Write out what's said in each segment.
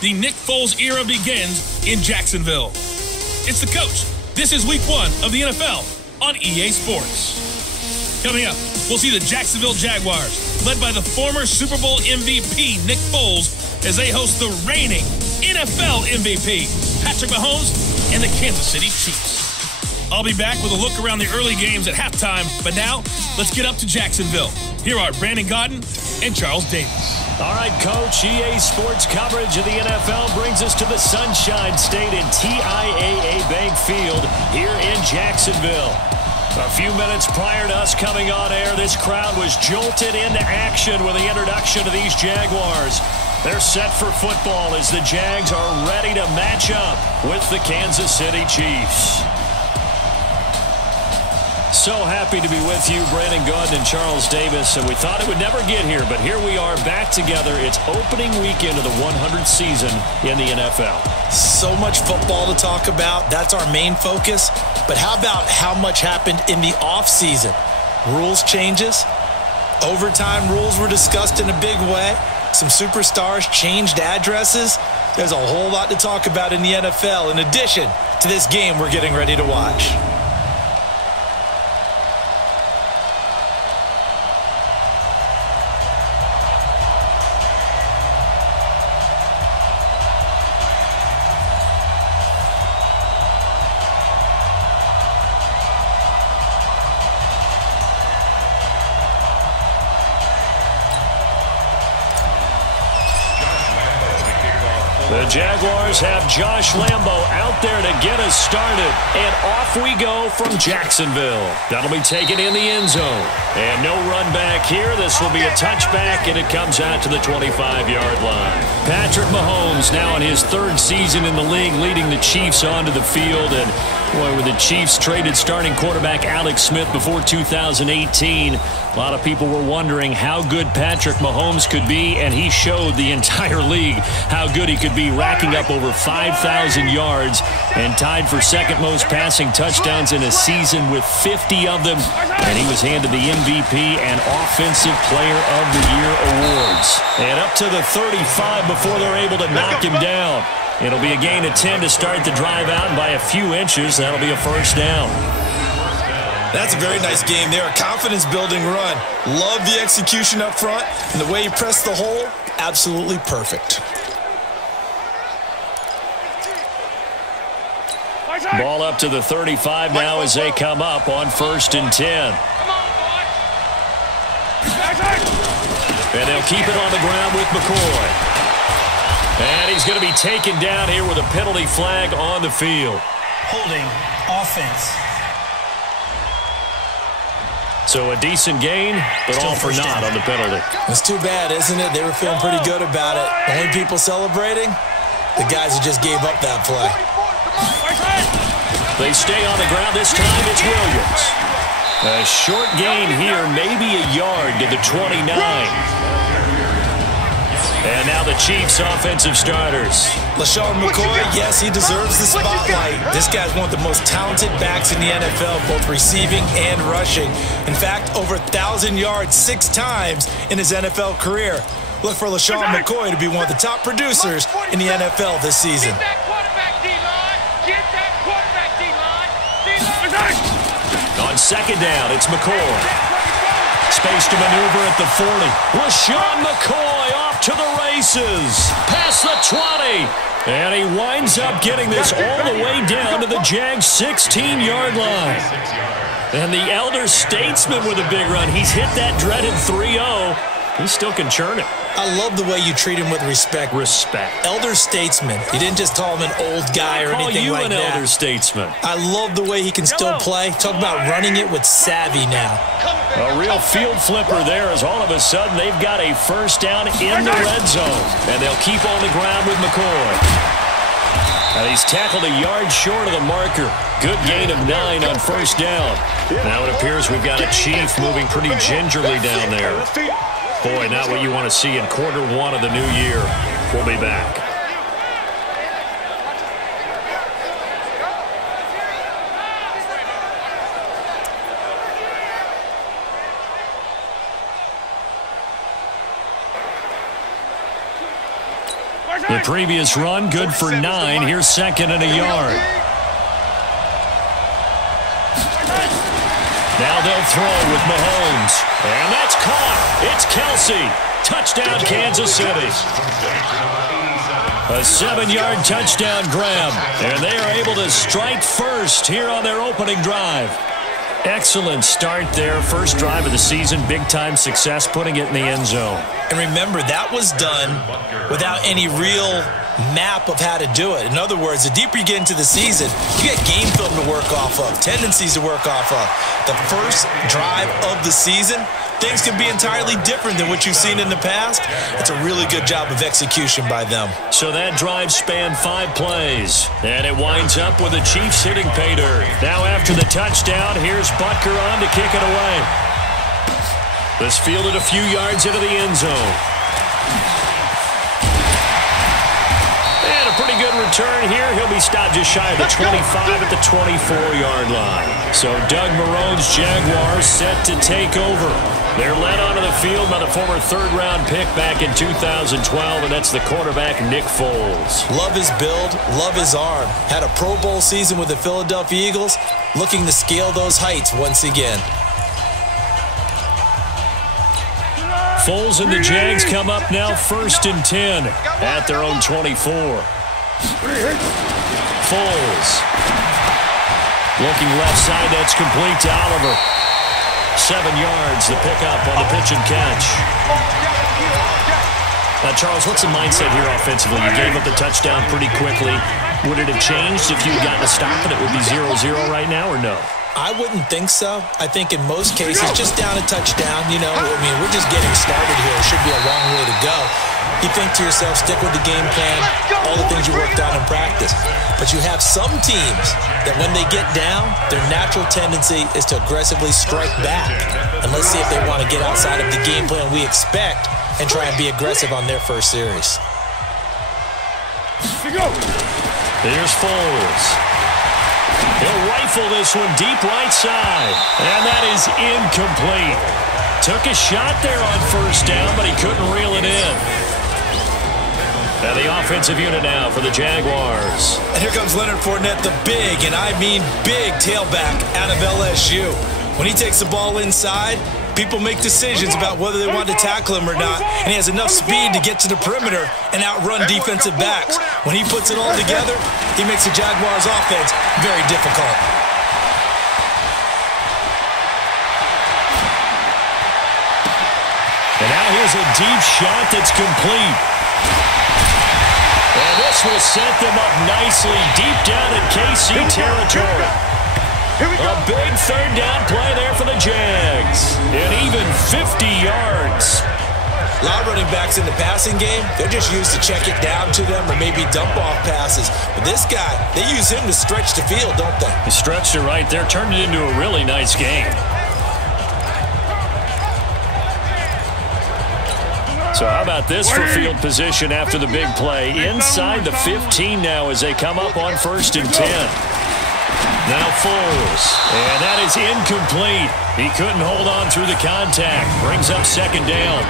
the Nick Foles era begins in Jacksonville. It's the coach. This is week 1 of the NFL on EA Sports. Coming up, we'll see the Jacksonville Jaguars, led by the former Super Bowl MVP Nick Foles, as they host the reigning NFL MVP Patrick Mahomes and the Kansas City Chiefs. I'll be back with a look around the early games at halftime, but now let's get up to Jacksonville. Here are Brandon Gaudin and Charles Davis. All right, Coach, EA Sports coverage of the NFL brings us to the Sunshine State in TIAA Bank Field here in Jacksonville. A few minutes prior to us coming on air, this crowd was jolted into action with the introduction of these Jaguars. They're set for football as the Jags are ready to match up with the Kansas City Chiefs. So happy to be with you, Brandon Gaudin and Charles Davis. And we thought it would never get here, but here we are back together. It's opening weekend of the 100th season in the NFL. So much football to talk about. That's our main focus. But how about how much happened in the offseason? Rules changes. Overtime rules were discussed in a big way. Some superstars changed addresses. There's a whole lot to talk about in the NFL in addition to this game we're getting ready to watch. The Jaguars have Josh Lambo out there to get us started. And off we go from Jacksonville. That'll be taken in the end zone. And no run back here. This will be a touchback, and it comes out to the 25-yard line. Patrick Mahomes now in his 3rd season in the league, leading the Chiefs onto the field. And boy, with the Chiefs traded starting quarterback Alex Smith before 2018, a lot of people were wondering how good Patrick Mahomes could be, and he showed the entire league how good he could be, racking up over 5,000 yards and tied for 2nd most passing touchdowns in a season with 50 of them. And he was handed the MVP and Offensive Player of the Year awards. And up to the 35 before they're able to knock him down. It'll be a gain of 10 to start the drive out, and by a few inches, that'll be a 1st down. That's a very nice game there. A confidence-building run. Love the execution up front, and the way he pressed the hole, absolutely perfect. Ball up to the 35 now as they come up on 1st and 10. And they'll keep it on the ground with McCoy. And he's going to be taken down here with a penalty flag on the field. Holding offense. So a decent gain, but all for naught on the penalty. It's too bad, isn't it? They were feeling pretty good about it. The only people celebrating, the guys who just gave up that play. They stay on the ground. This time it's Williams. A short gain here, maybe a yard to the 29. And now the Chiefs' offensive starters. LaShawn McCoy, yes, he deserves the spotlight. This guy's one of the most talented backs in the NFL, both receiving and rushing. In fact, over 1,000 yards 6 times in his NFL career. Look for LaShawn McCoy to be one of the top producers in the NFL this season. Get that quarterback, D-line. Get that quarterback, D-line. On 2nd down, it's McCoy. Space to maneuver at the 40. LaShawn McCoy off to the races. Past the 20. And he winds up getting this all the way down to the Jags' 16-yard line. And the elder statesman with a big run. He's hit that dreaded 3-0. He still can churn it. I love the way you treat him with respect. Respect. Elder statesman. You didn't just call him an old guy or anything like that. Call you an elder statesman. I love the way he can still play. Talk about running it with savvy now. A real field flipper there as all of a sudden they've got a 1st down in the red zone. And they'll keep on the ground with McCoy. And he's tackled a yard short of the marker. Good gain of 9 on 1st down. Now it appears we've got a Chief moving pretty gingerly down there. Boy, not what you want to see in Q1 of the new year. We'll be back. The previous run, good for 9. Here's second and a yard. Now they'll throw with Mahomes. And that's caught. It's Kelsey. Touchdown, Kansas City. A 7-yard touchdown grab. And they are able to strike first here on their opening drive. Excellent start there. First drive of the season. Big-time success putting it in the end zone. And remember, that was done without any real map of how to do it. In other words, the deeper you get into the season, you get game film to work off of, tendencies to work off of. The first drive of the season, things can be entirely different than what you've seen in the past. It's a really good job of execution by them. So that drive spanned 5 plays. And it winds up with the Chiefs hitting pay dirt. Now after the touchdown, here's Butker on to kick it away. This fielded a few yards into the end zone. And a pretty good return here. He'll be stopped just shy of the 25 at the 24-yard line. So Doug Marrone's Jaguars set to take over. They're led onto the field by the former third-round pick back in 2012, and that's the quarterback, Nick Foles. Love his build, love his arm. Had a Pro Bowl season with the Philadelphia Eagles, looking to scale those heights once again. Foles and the Jags come up now 1st and 10 at their own 24. Foles. Looking left side, that's complete to Oliver. 7 yards, the pickup on the pitch and catch. Now, Charles, what's the mindset here offensively? You gave up the touchdown pretty quickly. Would it have changed if you had gotten a stop and it would be 0-0 right now, or no? I wouldn't think so. I think in most cases, just down a touchdown, you know, I mean, we're just getting started here. It should be a long way to go. You think to yourself, stick with the game plan, all the things you worked out in practice. But you have some teams that when they get down, their natural tendency is to aggressively strike back. And let's see if they want to get outside of the game plan we expect and try and be aggressive on their first series. Here's Foles. He'll rifle this one deep right side. And that is incomplete. Took a shot there on first down, but he couldn't reel it in. And the offensive unit now for the Jaguars. And here comes Leonard Fournette, the big, and I mean big, tailback out of LSU. When he takes the ball inside, people make decisions about whether they want to tackle him or not, and he has enough speed to get to the perimeter and outrun defensive backs. When he puts it all together, he makes the Jaguars' offense very difficult. And now here's a deep shot that's complete. And this will set them up nicely deep down in KC territory. A big third down play there for the Jags. And even 50 yards. A lot of running backs in the passing game, they're just used to check it down to them or maybe dump off passes. But this guy, they use him to stretch the field, don't they? He stretched it right there, turned it into a really nice game. So how about this for field position after the big play? Inside the 15 now as they come up on 1st and 10. Now Foles, and that is incomplete. He couldn't hold on through the contact. Brings up 2nd down.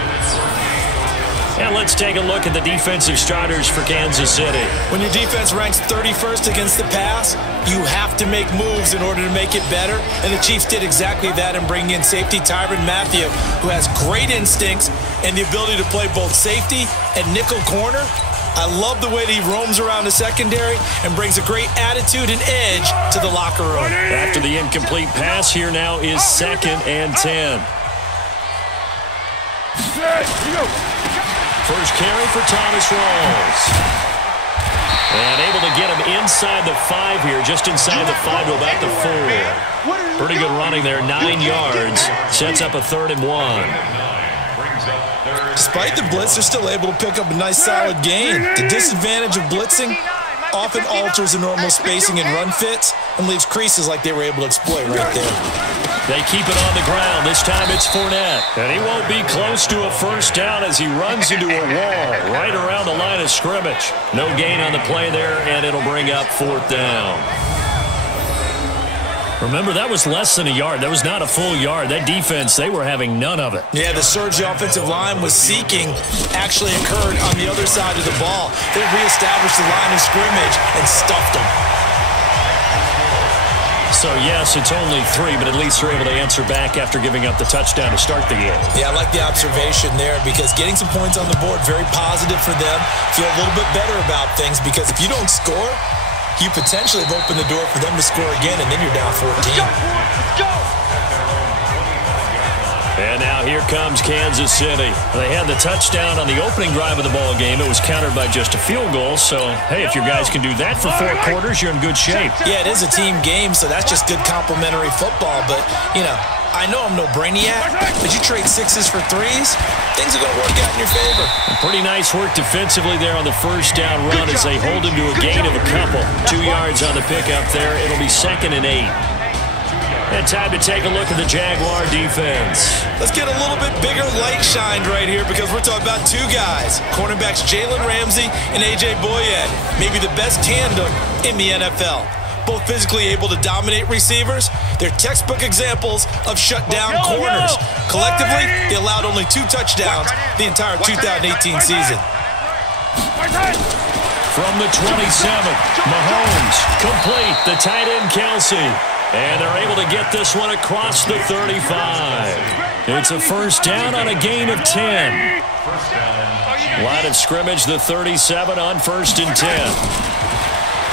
And let's take a look at the defensive starters for Kansas City. When your defense ranks 31st against the pass, you have to make moves in order to make it better. And the Chiefs did exactly that in bringing in safety Tyrann Mathieu, who has great instincts and the ability to play both safety and nickel corner. I love the way that he roams around the secondary and brings a great attitude and edge to the locker room. After the incomplete pass, here now is 2nd and 10. First carry for Thomas Rawls. And able to get him inside the 5 here, just inside the 5 to about the 4. Pretty good running there, 9 yards. Sets up a 3rd and 1. Despite the blitz, they're still able to pick up a nice solid gain. The disadvantage of blitzing often alters the normal spacing and run fits and leaves creases like they were able to exploit right there. They keep it on the ground. This time it's Fournette. And he won't be close to a first down as he runs into a wall right around the line of scrimmage. No gain on the play there, and it'll bring up 4th down. Remember, that was less than a yard. That was not a full yard. That defense, they were having none of it. Yeah, the surge the offensive line was seeking actually occurred on the other side of the ball. They reestablished the line of scrimmage and stuffed them. So, yes, it's only 3, but at least they're able to answer back after giving up the touchdown to start the game. Yeah, I like the observation there because getting some points on the board, very positive for them. Feel a little bit better about things because if you don't score, you potentially have opened the door for them to score again, and then you're down 14. Let's go! And now here comes Kansas City. They had the touchdown on the opening drive of the ball game. It was countered by just a field goal. So, hey, if your guys can do that for 4 quarters, you're in good shape. Yeah, it is a team game, so that's just good complimentary football. But, you know, I know I'm no brainiac, but you trade 6s for 3s, things are going to work out in your favor. Pretty nice work defensively there on the first down run as they hold him to a gain of a couple. 2 yards on the pickup there. It'll be 2nd and 8. And time to take a look at the Jaguar defense. Let's get a little bit bigger light shined right here because we're talking about 2 guys. Cornerbacks Jalen Ramsey and A.J. Boyette. Maybe the best tandem in the NFL. Both physically able to dominate receivers. They're textbook examples of shutdown corners. Collectively, they allowed only 2 touchdowns the entire 2018 season. From the 27, Mahomes, complete, the tight end Kelsey. And they're able to get this one across the 35. It's a first down on a gain of 10. Line of scrimmage, the 37 on 1st and 10.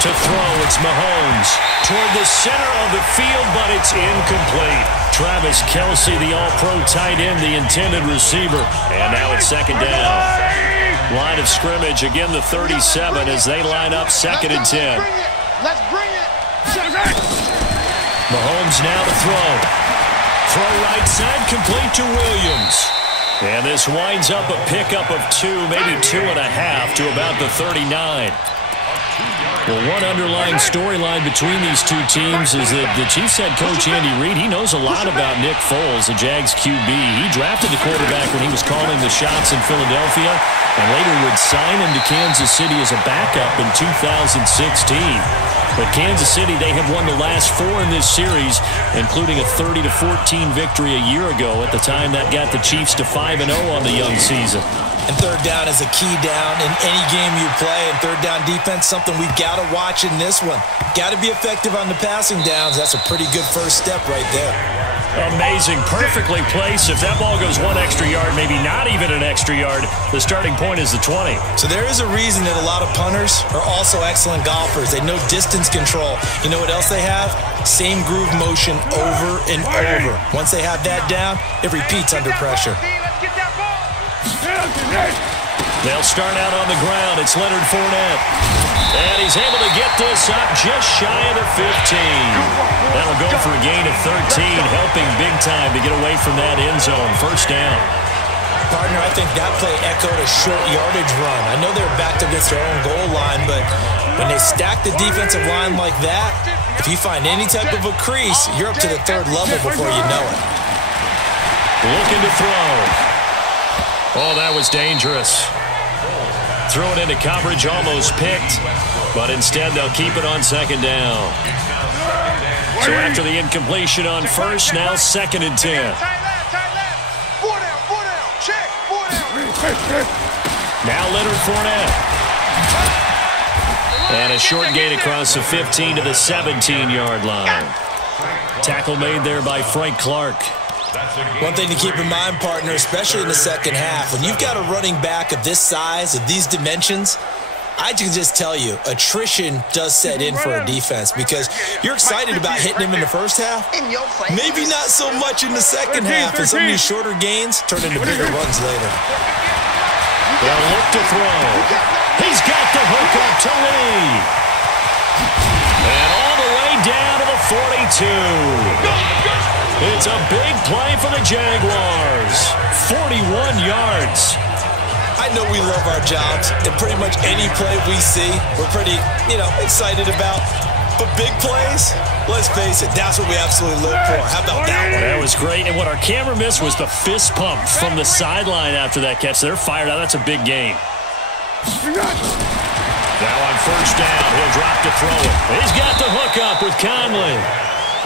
To throw, it's Mahomes. Toward the center of the field, but it's incomplete. Travis Kelsey, the all-pro tight end, the intended receiver. And now it's 2nd down. Line of scrimmage, again the 37 as they line up 2nd and 10. Let's bring it. Mahomes now to throw. Throw right side, complete to Williams. And this winds up a pickup of 2, maybe 2.5 to about the 39. Well, one underlying storyline between these 2 teams is that the Chiefs head coach Andy Reid, he knows a lot about Nick Foles, the Jags QB. He drafted the quarterback when he was calling the shots in Philadelphia and later would sign him to Kansas City as a backup in 2016. But Kansas City, they have won the last 4 in this series, including a 30-14 victory a year ago at the time that got the Chiefs to 5-0 on the young season. And 3rd down is a key down in any game you play. And 3rd down defense, something we've got to watch in this one. Got to be effective on the passing downs. That's a pretty good first step right there. Amazing. Perfectly placed. If that ball goes 1 extra yard, maybe not even an extra yard, the starting point is the 20. So there is a reason that a lot of punters are also excellent golfers. They know distance control. You know what else they have? Same groove motion over and over. Once they have that down, it repeats under pressure. They'll start out on the ground. It's Leonard Fournette. And he's able to get this up just shy of the 15. That'll go for a gain of 13, helping big time to get away from that end zone. First down. Partner, I think that play echoed a short yardage run. I know they're backed against their own goal line, but when they stack the defensive line like that, if you find any type of a crease, you're up to the 3rd level before you know it. Looking to throw. Oh, that was dangerous. Throw it into coverage, almost picked, but instead they'll keep it on 2nd down. So after the incompletion on 1st, now 2nd and 10. Now Leonard Fournette. And a short gain across the 15 to the 17-yard line. Tackle made there by Frank Clark. One thing to keep in mind, partner, especially in the second half, when you've got a running back of this size, of these dimensions, I can just tell you, attrition does set in for a defense because you're excited about hitting him in the first half. Maybe not so much in the second half, and some of these shorter gains turn into bigger runs later. They'll look to throw. He's got the hook up to Lee. And all the way down to the 42. It's a big play for the Jaguars. 41 yards. I know we love our jobs, and pretty much any play we see, we're pretty, excited about. But big plays, let's face it, that's what we absolutely live for. How about that one? That was great. And what our camera missed was the fist pump from the sideline after that catch. They're fired out. That's a big gain. Now on first down, he'll drop to throw it. He's got the hook up with Conley.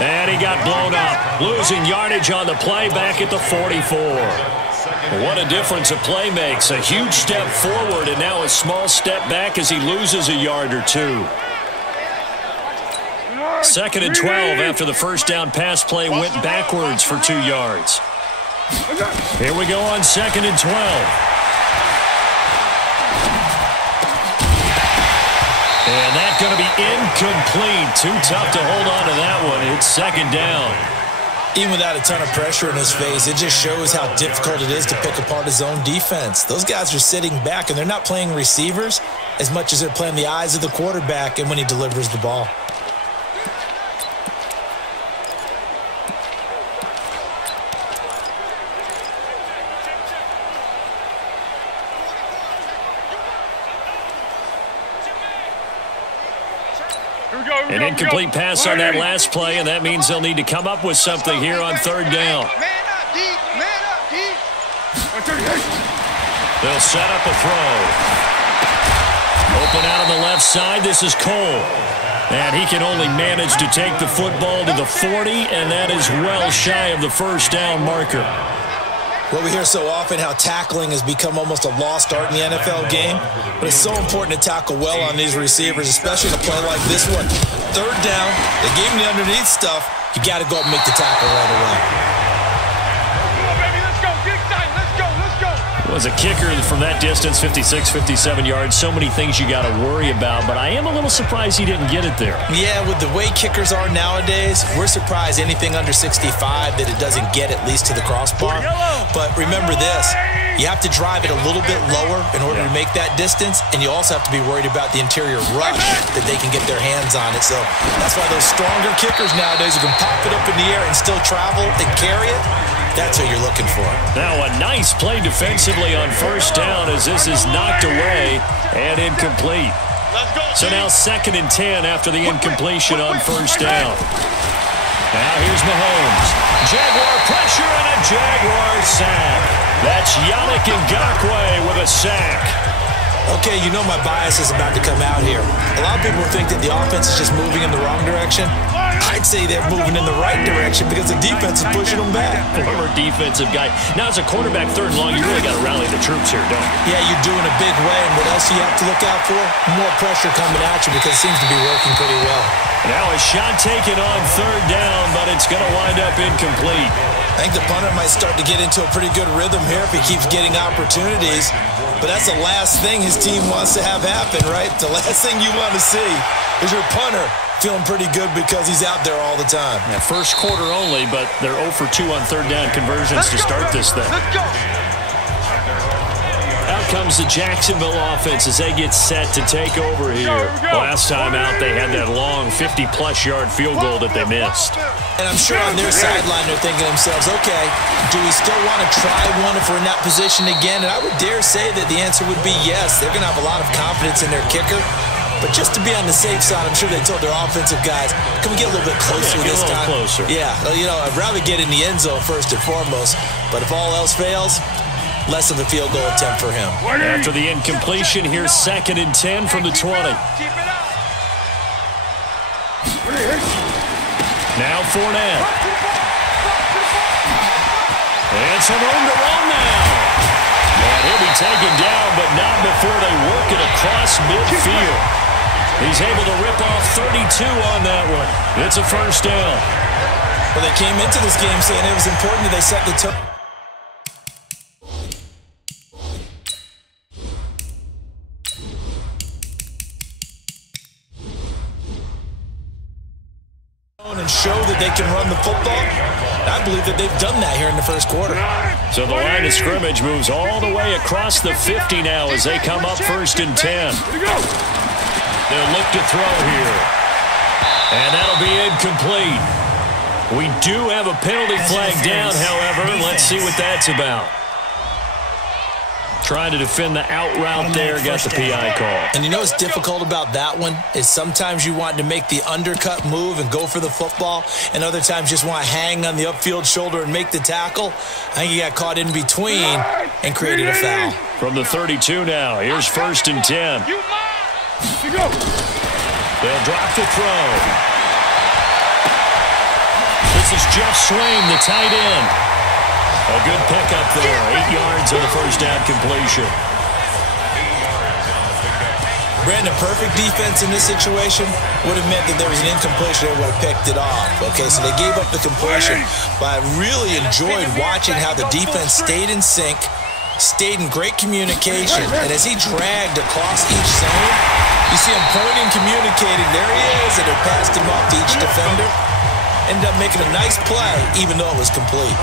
And he got blown up, losing yardage on the play back at the 44. What a difference a play makes. A huge step forward and now a small step back as he loses a yard or two. 2nd and 12 after the first down pass play went backwards for 2 yards. Here we go on 2nd and 12. And that's going to be incomplete. Too tough to hold on to that one. It's 2nd down. Even without a ton of pressure in his face, it just shows how difficult it is to pick apart his own defense. Those guys are sitting back, and they're not playing receivers as much as they're playing the eyes of the quarterback and when he delivers the ball. An incomplete pass on that last play, and that means they'll need to come up with something here on 3rd down. They'll set up a throw. Open out on the left side, this is Cole. And he can only manage to take the football to the 40, and that is well shy of the first down marker. Well, we hear so often how tackling has become almost a lost art in the NFL game, but it's so important to tackle well on these receivers, especially in a play like this one. 3rd down, they gave him the underneath stuff. You got to go up and make the tackle right away. Was a kicker from that distance, 56, 57 yards. So many things you got to worry about, but I am a little surprised he didn't get it there. Yeah, with the way kickers are nowadays, we're surprised anything under 65 that it doesn't get at least to the crossbar. But remember this, you have to drive it a little bit lower in order to make that distance, and you also have to be worried about the interior rush that they can get their hands on it. So that's why those stronger kickers nowadays who can pop it up in the air and still travel and carry it, that's what you're looking for. Now a nice play defensively on 1st down as this is knocked away and incomplete. So now 2nd and 10 after the incompletion on 1st down. Now here's Mahomes. Jaguar pressure and a Jaguar sack. That's Yannick Ngakoue with a sack. Okay, you know my bias is about to come out here. A lot of people think that the offense is just moving in the wrong direction. I'd say they're moving in the right direction because the defense is pushing them back. Former defensive guy. Now, as a quarterback, 3rd and long, you really got to rally the troops here, don't you? Yeah, you're doing a big way, and what else do you have to look out for? More pressure coming at you because it seems to be working pretty well. Now a shot taken on 3rd down, but it's going to wind up incomplete. I think the punter might start to get into a pretty good rhythm here if he keeps getting opportunities. But that's the last thing his team wants to have happen, right? The last thing you want to see is your punter feeling pretty good because he's out there all the time. Yeah, first quarter only, but they're 0 for 2 on 3rd down conversions to start this thing. Out comes the Jacksonville offense as they get set to take over here. Last time out, they had that long 50-plus yard field goal that they missed. And I'm sure on their sideline they're thinking to themselves, okay, do we still want to try one if we're in that position again? And I would dare say that the answer would be yes. They're going to have a lot of confidence in their kicker. But just to be on the safe side, I'm sure they told their offensive guys, can we get a little bit closer this time? Closer. Yeah, you know, I'd rather get in the end zone first and foremost. But if all else fails, less of a field goal attempt for him. After the incompletion, here's 2nd and 10 from the 20. Now Fournette. And some room to run now. And he'll be taken down, but not before they work it across midfield. He's able to rip off 32 on that one. It's a 1st down. Well, they came into this game saying it was important that they set the tone. And show that they can run the football. I believe that they've done that here in the first quarter. So the line of scrimmage moves all the way across the 50 now as they come up 1st and 10. They'll look to throw here. And that'll be incomplete. We do have a penalty flag down, however. Let's see what that's about. Trying to defend the out route there, got the PI call. And you know what's difficult about that one is sometimes you want to make the undercut move and go for the football, and other times just want to hang on the upfield shoulder and make the tackle. I think he got caught in between and created a foul. From the 32 now, here's 1st and 10. They'll drop the throw. This is Jeff Swain, the tight end. A good pickup there. 8 yards on the first down completion. Brandon, perfect defense in this situation would have meant that there was an incompletion. They would have picked it off. Okay, so they gave up the completion. But I really enjoyed watching how the defense stayed in sync, stayed in great communication. And as he dragged across each zone, you see him pointing, communicating. There he is, and it passed him off to each defender. Ended up making a nice play, even though it was complete.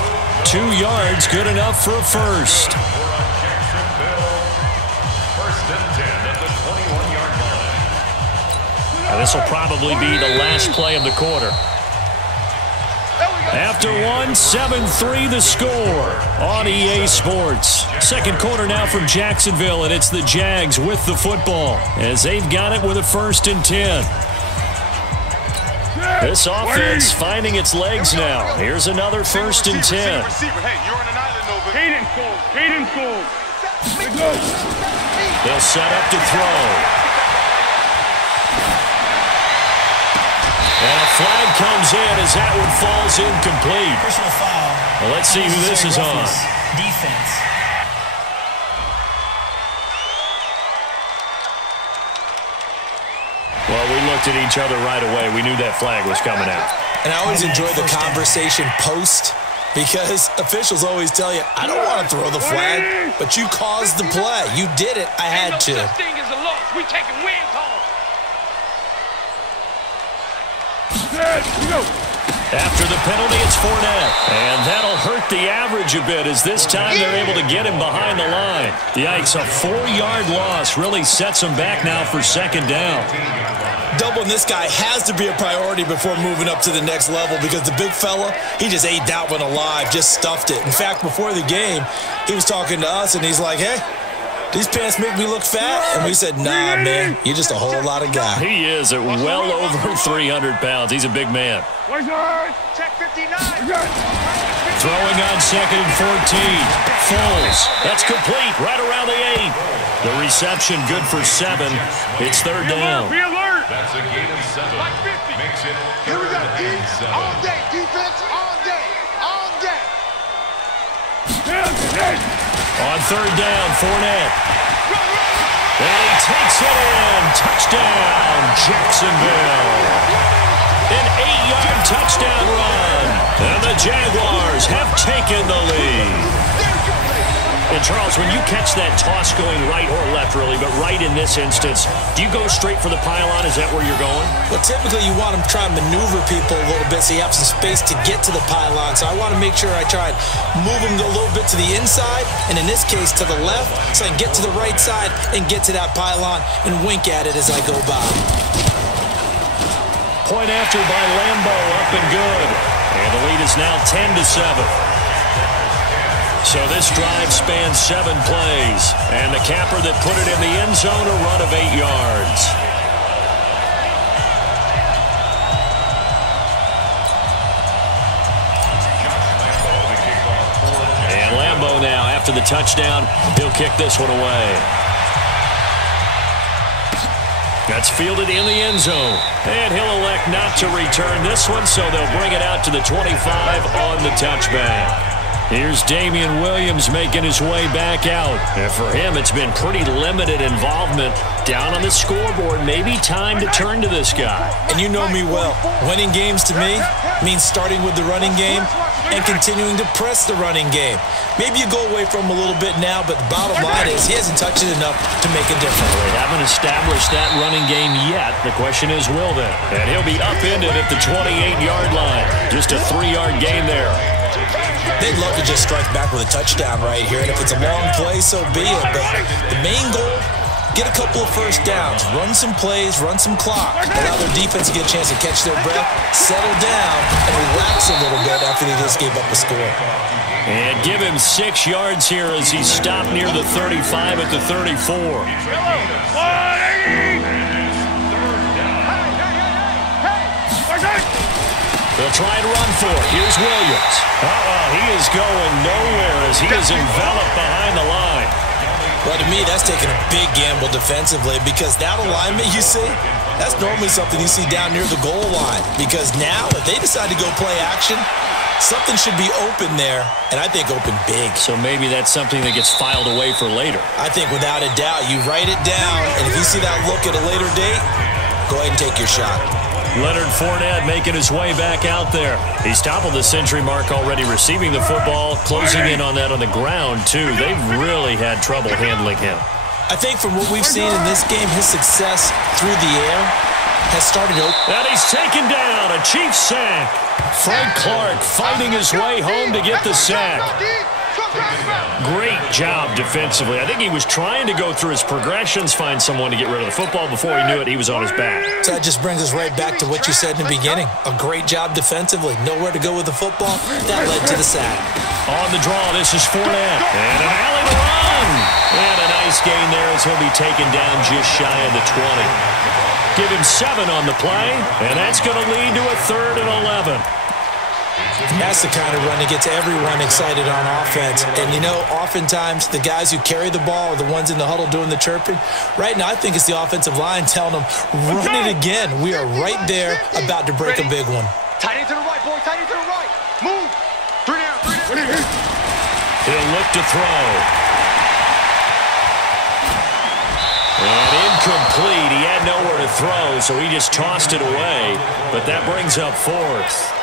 2 yards, good enough for a first. And this will probably be the last play of the quarter. After one, 7-3 the score on EA Sports. Second quarter now from Jacksonville, and it's the Jags with the football as they've got it with a 1st and 10. This offense finding its legs now. Here's another 1st and 10. They'll set up to throw. And a flag comes in as that one falls incomplete. Personal foul. Well, let's see who this is on. Defense. Well, we looked at each other right away. We knew that flag was coming out. And I always enjoy the conversation post because officials always tell you, I don't want to throw the flag, but you caused the play. You did it. I had to. This thing is a loss. We taking wins home. After the penalty, it's Fournette. And that'll hurt the average a bit as this time they're able to get him behind the line. Yikes, a 4-yard loss really sets them back now for 2nd down. Doubling this guy has to be a priority before moving up to the next level because the big fella, he just ate that one alive, just stuffed it. In fact, before the game, he was talking to us, and he's like, hey, these pants make me look fat. And we said, nah, man, you're just a whole lot of guy. He is at well over 300 pounds. He's a big man. Check 59. Throwing on 2nd and 14. Foles. That's complete right around the 8. The reception good for 7. It's 3rd down. Be alert. That's a gain of 7. Like 50. Makes it Here we go. All day. Defense all day. All day. On 3rd down, Fournette. And he takes it in. Touchdown, Jacksonville. An 8-yard touchdown run. And the Jaguars have taken the lead. And, Charles, when you catch that toss going right or left, really, but right in this instance, do you go straight for the pylon? Is that where you're going? Well, typically you want to try and maneuver people a little bit so you have some space to get to the pylon. So I want to make sure I try and move them a little bit to the inside, and in this case to the left, so I can get to the right side and get to that pylon and wink at it as I go by. Point after by Lambo, up and good. And the lead is now 10-7. So this drive spans 7 plays. And the capper that put it in the end zone, a run of 8 yards. And Lambo now, after the touchdown, he'll kick this one away. That's fielded in the end zone. And he'll elect not to return this one, so they'll bring it out to the 25 on the touchback. Here's Damian Williams making his way back out. And for him, it's been pretty limited involvement. Down on the scoreboard, maybe time to turn to this guy. And you know me well. Winning games to me means starting with the running game and continuing to press the running game. Maybe you go away from him a little bit now, but the bottom line is he hasn't touched it enough to make a difference. They haven't established that running game yet. The question is, will they? And he'll be upended at the 28-yard line. Just a 3-yard gain there. They'd love to just strike back with a touchdown right here, and if it's a long play, so be it. But the main goal, get a couple of first downs, run some plays, run some clock, allow their defense to get a chance to catch their breath, settle down, and relax a little bit after they just gave up a score. And give him 6 yards here as he stopped near the 35 at the 34. They'll try and run for it. Here's Williams. He is going nowhere as he is enveloped behind the line. Well, to me, that's taking a big gamble defensively because that alignment you see, that's normally something you see down near the goal line. Because now, if they decide to go play action, something should be open there, and I think open big. So maybe that's something that gets filed away for later. I think without a doubt, you write it down, and if you see that look at a later date, go ahead and take your shot. Leonard Fournette making his way back out there. He's toppled the century mark already receiving the football, closing in on that on the ground, too. They've really had trouble handling him. I think from what we've seen in this game, his success through the air has started to open. And he's taken down, a Chiefs sack. Frank Clark fighting his way home to get the sack. Great job defensively. I think he was trying to go through his progressions, find someone to get rid of the football. Before he knew it, he was on his back. So that just brings us right back to what you said in the beginning. A great job defensively. Nowhere to go with the football. That led to the sack. On the draw, this is Fournette. And an alley to run. And a nice gain there as he'll be taken down just shy of the 20. Give him 7 on the play, and that's going to lead to a 3rd and 11. That's the kind of run that gets everyone excited on offense. And, you know, oftentimes the guys who carry the ball are the ones in the huddle doing the chirping. Right now, I think it's the offensive line telling them, run it again. We are right there about to break a big one. Tight end to the right, boy. Tight end to the right. Move. 3 down. He'll look to throw. And incomplete. He had nowhere to throw, so he just tossed it away. But that brings up 4th.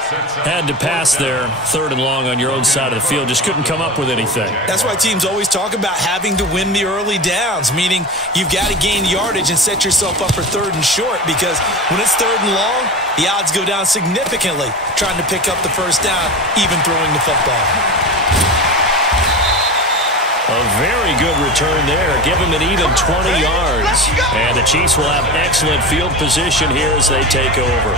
Had to pass there, 3rd and long on your own side of the field. Just couldn't come up with anything. That's why teams always talk about having to win the early downs, meaning you've got to gain yardage and set yourself up for 3rd and short, because when it's 3rd and long, the odds go down significantly trying to pick up the first down, even throwing the football. A very good return there. Give him an even 20 yards. And the Chiefs will have excellent field position here as they take over.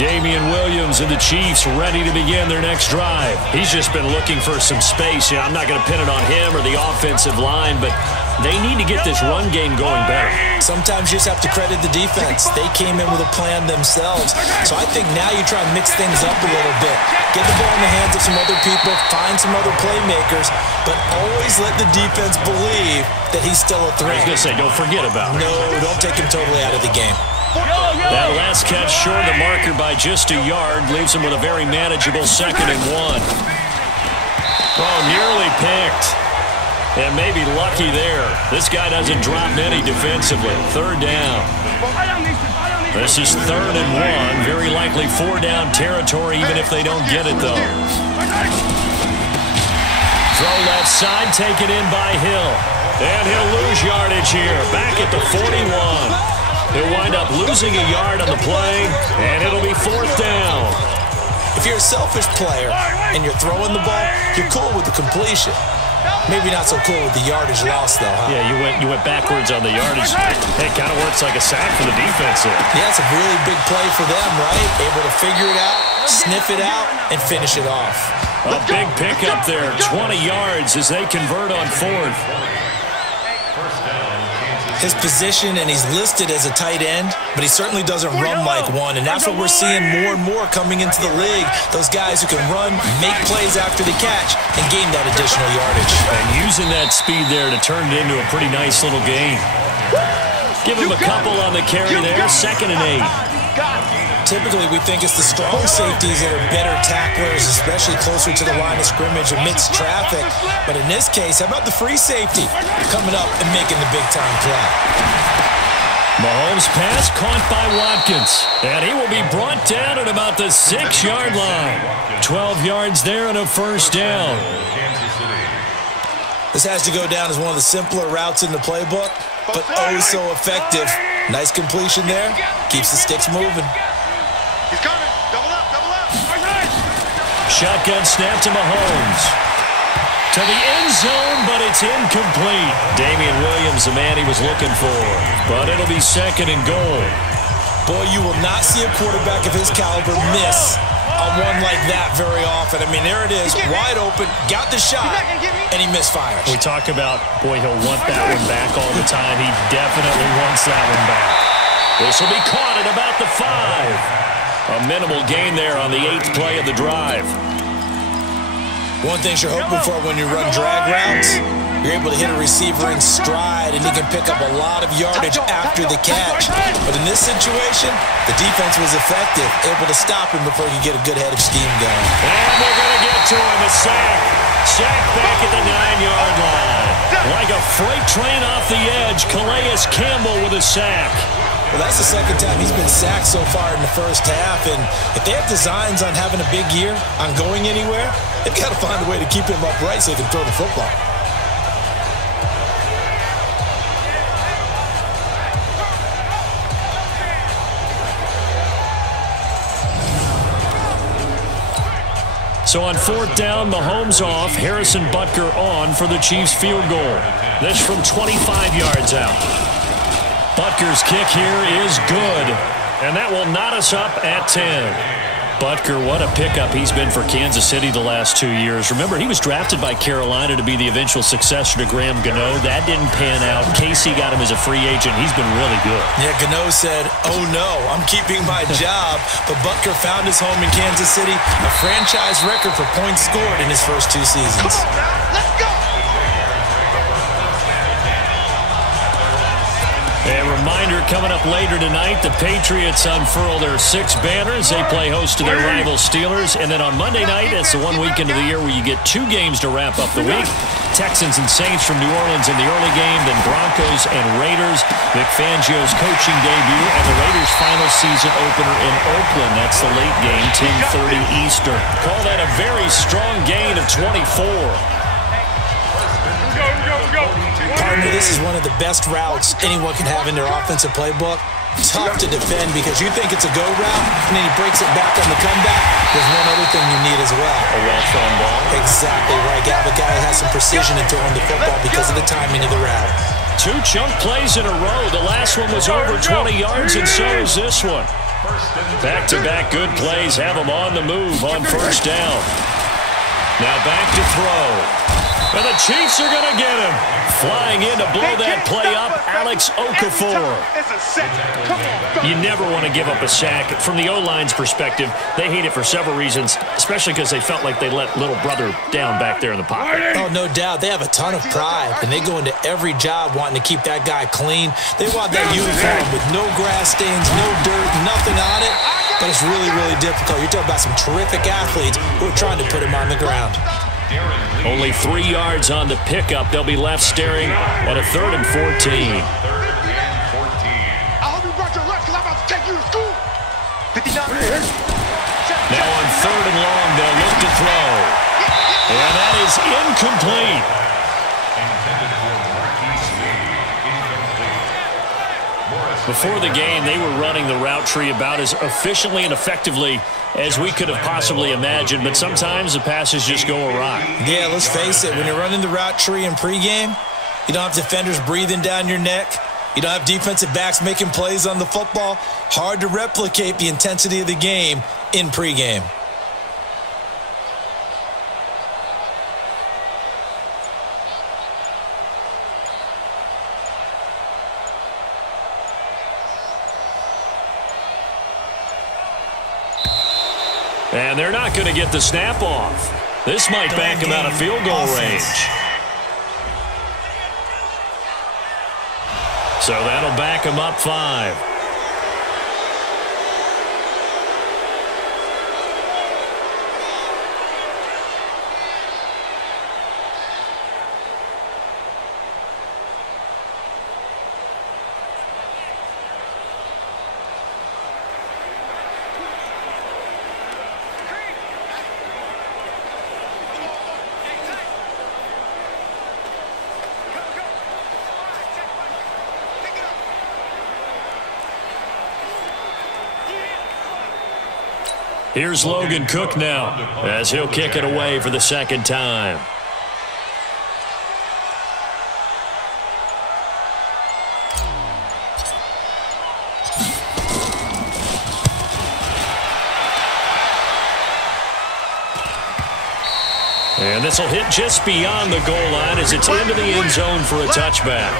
Damian Williams and the Chiefs ready to begin their next drive. He's just been looking for some space. I'm not going to pin it on him or the offensive line, but they need to get this run game going better. Sometimes you just have to credit the defense. They came in with a plan themselves. So I think now you try and mix things up a little bit. Get the ball in the hands of some other people, find some other playmakers, but always let the defense believe that he's still a threat. I was going to say, don't forget about it. No, don't take him totally out of the game. That last catch short of the marker by just a yard leaves him with a very manageable 2nd and 1. Oh, nearly picked. And maybe lucky there. This guy doesn't drop many defensively. 3rd down. This is 3rd and 1. Very likely 4-down territory, even if they don't get it, though. Throw left side, taken in by Hill. And he'll lose yardage here. Back at the 41. He'll wind up losing a yard on the play, and it'll be 4th down. If you're a selfish player and you're throwing the ball, you're cool with the completion. Maybe not so cool with the yardage loss, though, huh? Yeah, you went backwards on the yardage. It kind of works like a sack for the defense there. Yeah, it's a really big play for them, right? Able to figure it out, sniff it out, and finish it off. A big pickup there, 20 yards as they convert on 4th. His position, and he's listed as a tight end, but he certainly doesn't run like one, and that's what we're seeing more and more coming into the league. Those guys who can run, make plays after the catch, and gain that additional yardage. And using that speed there to turn it into a pretty nice little gain. Give him a couple on the carry there, 2nd and 8. Typically, we think it's the strong safeties that are better tacklers, especially closer to the line of scrimmage amidst traffic. But in this case, how about the free safety coming up and making the big-time play? Mahomes' pass caught by Watkins. And he will be brought down at about the 6-yard line. 12 yards there and a 1st down. This has to go down as one of the simpler routes in the playbook, but oh so effective. Nice completion there. Keeps the sticks moving. He's coming. Double up, double up. Shotgun snap to Mahomes. To the end zone, but it's incomplete. Damian Williams, the man he was looking for. But it'll be 2nd and goal. Boy, you will not see a quarterback of his caliber miss on one like that very often. I mean, there it is, wide open, got the shot, and he misfires. We talk about, boy, he'll want that one back all the time. He definitely wants that one back. This will be caught at about the 5. A minimal gain there on the 8th play of the drive. One thing you're hoping for when you run drag routes, You're able to hit a receiver in stride, and he can pick up a lot of yardage after the catch. But in this situation, the defense was effective, able to stop him before he could get a good head of steam going. And they're going to get to him, a sack. Sack back at the 9-yard line. Like a freight train off the edge, Calais Campbell with a sack. Well, that's the second time he's been sacked so far in the first half, and if they have designs on having a big year, on going anywhere, they've got to find a way to keep him upright so he can throw the football. So on fourth down, Mahomes off, Harrison Butker on for the Chiefs field goal. This from 25 yards out. Butker's kick here is good, and that will knot us up at 10. Butker, what a pickup he's been for Kansas City the last 2 years. Remember, he was drafted by Carolina to be the eventual successor to Graham Gano. That didn't pan out. Casey got him as a free agent. He's been really good. Yeah, Gano said, oh no, I'm keeping my job. But Butker found his home in Kansas City, a franchise record for points scored in his first 2 seasons. Come on now, let's go! A reminder coming up later tonight, the Patriots unfurl their 6 banners. They play host to their rival Steelers. And then on Monday night, it's the one weekend of the year where you get 2 games to wrap up the week. Texans and Saints from New Orleans in the early game, then Broncos and Raiders. Vic Fangio's coaching debut and the Raiders' final season opener in Oakland. That's the late game, 10:30 Eastern. Call that a very strong gain of 24. Partner, this is one of the best routes anyone can have in their offensive playbook. Tough to defend because you think it's a go route, and then he breaks it back on the comeback. There's one other thing you need as well. A well-thrown ball. Exactly right. You have a guy that has some precision in throwing the football because of the timing of the route. 2 chunk plays in a row. The last one was over 20 yards, and so is this one. Back-to-back good plays have them on the move on first down. Now back to throw. And the Chiefs are going to get him. Flying in to blow that play up, Alex Okafor. You never want to give up a sack. From the O-line's perspective, they hate it for several reasons, especially because they felt like they let little brother down back there in the pocket. Oh, no doubt. They have a ton of pride, and they go into every job wanting to keep that guy clean. They want that uniform with no grass stains, no dirt, nothing on it. But it's really, really difficult. You're talking about some terrific athletes who are trying to put him on the ground. Only 3 yards on the pickup. They'll be left staring at a 3rd and 14. I hope you brought your lunch because I'm about to take you to school. 59. Now on 3rd and long, they'll look to throw. And that is incomplete. Before the game, they were running the route tree about as efficiently and effectively as we could have possibly imagined, but sometimes the passes just go awry. Yeah, let's face it, when you're running the route tree in pregame, you don't have defenders breathing down your neck. You don't have defensive backs making plays on the football. Hard to replicate the intensity of the game in pregame. And they're not going to get the snap off. This might back him out of field goal range. So that'll back him up 5. Here's Logan Cook now as he'll kick it away for the 2nd time. And this will hit just beyond the goal line as it's into the end zone for a touchback.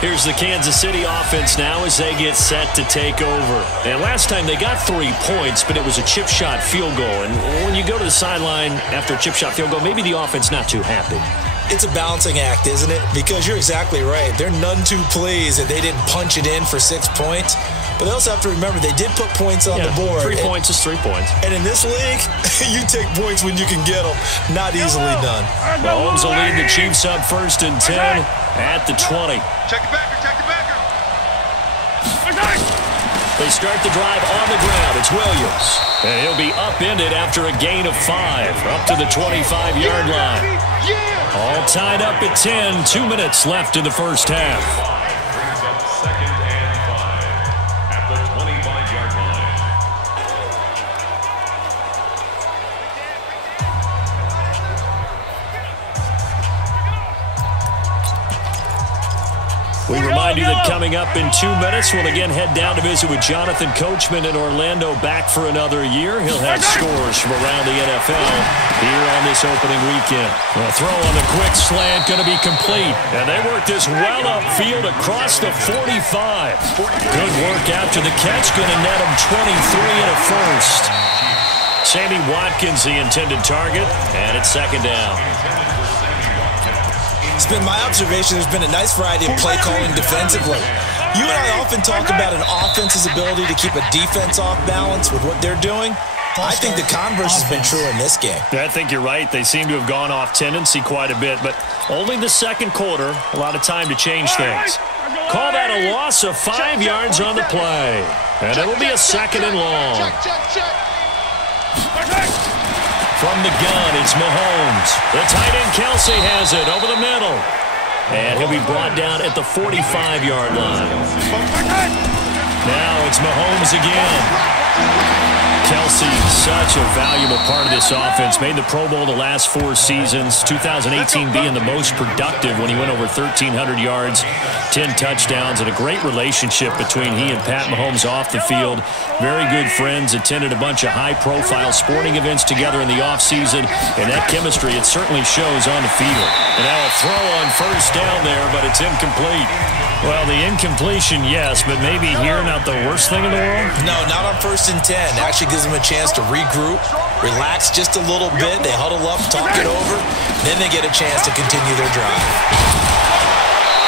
Here's the Kansas City offense now as they get set to take over. And last time they got 3 points, but it was a chip shot field goal. And when you go to the sideline after a chip shot field goal, maybe the offense not too happy. It's a balancing act, isn't it? Because you're exactly right. They're none too pleased that they didn't punch it in for 6 points. But they also have to remember they did put points on the board. 3 points is 3 points. And in this league, you take points when you can get them. Not easily done. Mahomes will lead the Chiefs up 1st and 10 at the 20. Check the backer, check the backer. They start the drive on the ground. It's Williams. And he'll be upended after a gain of 5, up to the 25-yard line. All tied up at 10, 2 minutes left in the first half. Second and 5 at the 25-yard line. We remind you that coming up in 2 minutes, we'll again head down to visit with Jonathan Coachman in Orlando, back for another year. He'll have scores from around the NFL here on this opening weekend. The throw on the quick slant going to be complete. And they work this well upfield across the 45. Good work after the catch, going to net him 23 and a first. Sammy Watkins, the intended target, and it's second down. It's been my observation there's been a nice variety of play calling defensively. You and I often talk about an offense's ability to keep a defense off balance with what they're doing. I think the converse has been true in this game. I think you're right. They seem to have gone off tendency quite a bit, but only the second quarter, a lot of time to change things. Call that a loss of 5 yards on the play, and it'll be a second and long. From the gun, it's Mahomes. The tight end, Kelsey, has it over the middle. And he'll be brought down at the 45-yard line. Now it's Mahomes again. Kelsey, such a valuable part of this offense. Made the Pro Bowl the last 4 seasons. 2018 being the most productive when he went over 1,300 yards, 10 touchdowns, and a great relationship between he and Pat Mahomes off the field. Very good friends, attended a bunch of high-profile sporting events together in the offseason, and that chemistry, it certainly shows on the field. And now a throw on first down there, but it's incomplete. Well, the incompletion, yes, but maybe here not the worst thing in the world? No, not on 1st and 10. Actually gives them a chance to regroup, relax just a little bit. They huddle up, talk it over, then they get a chance to continue their drive.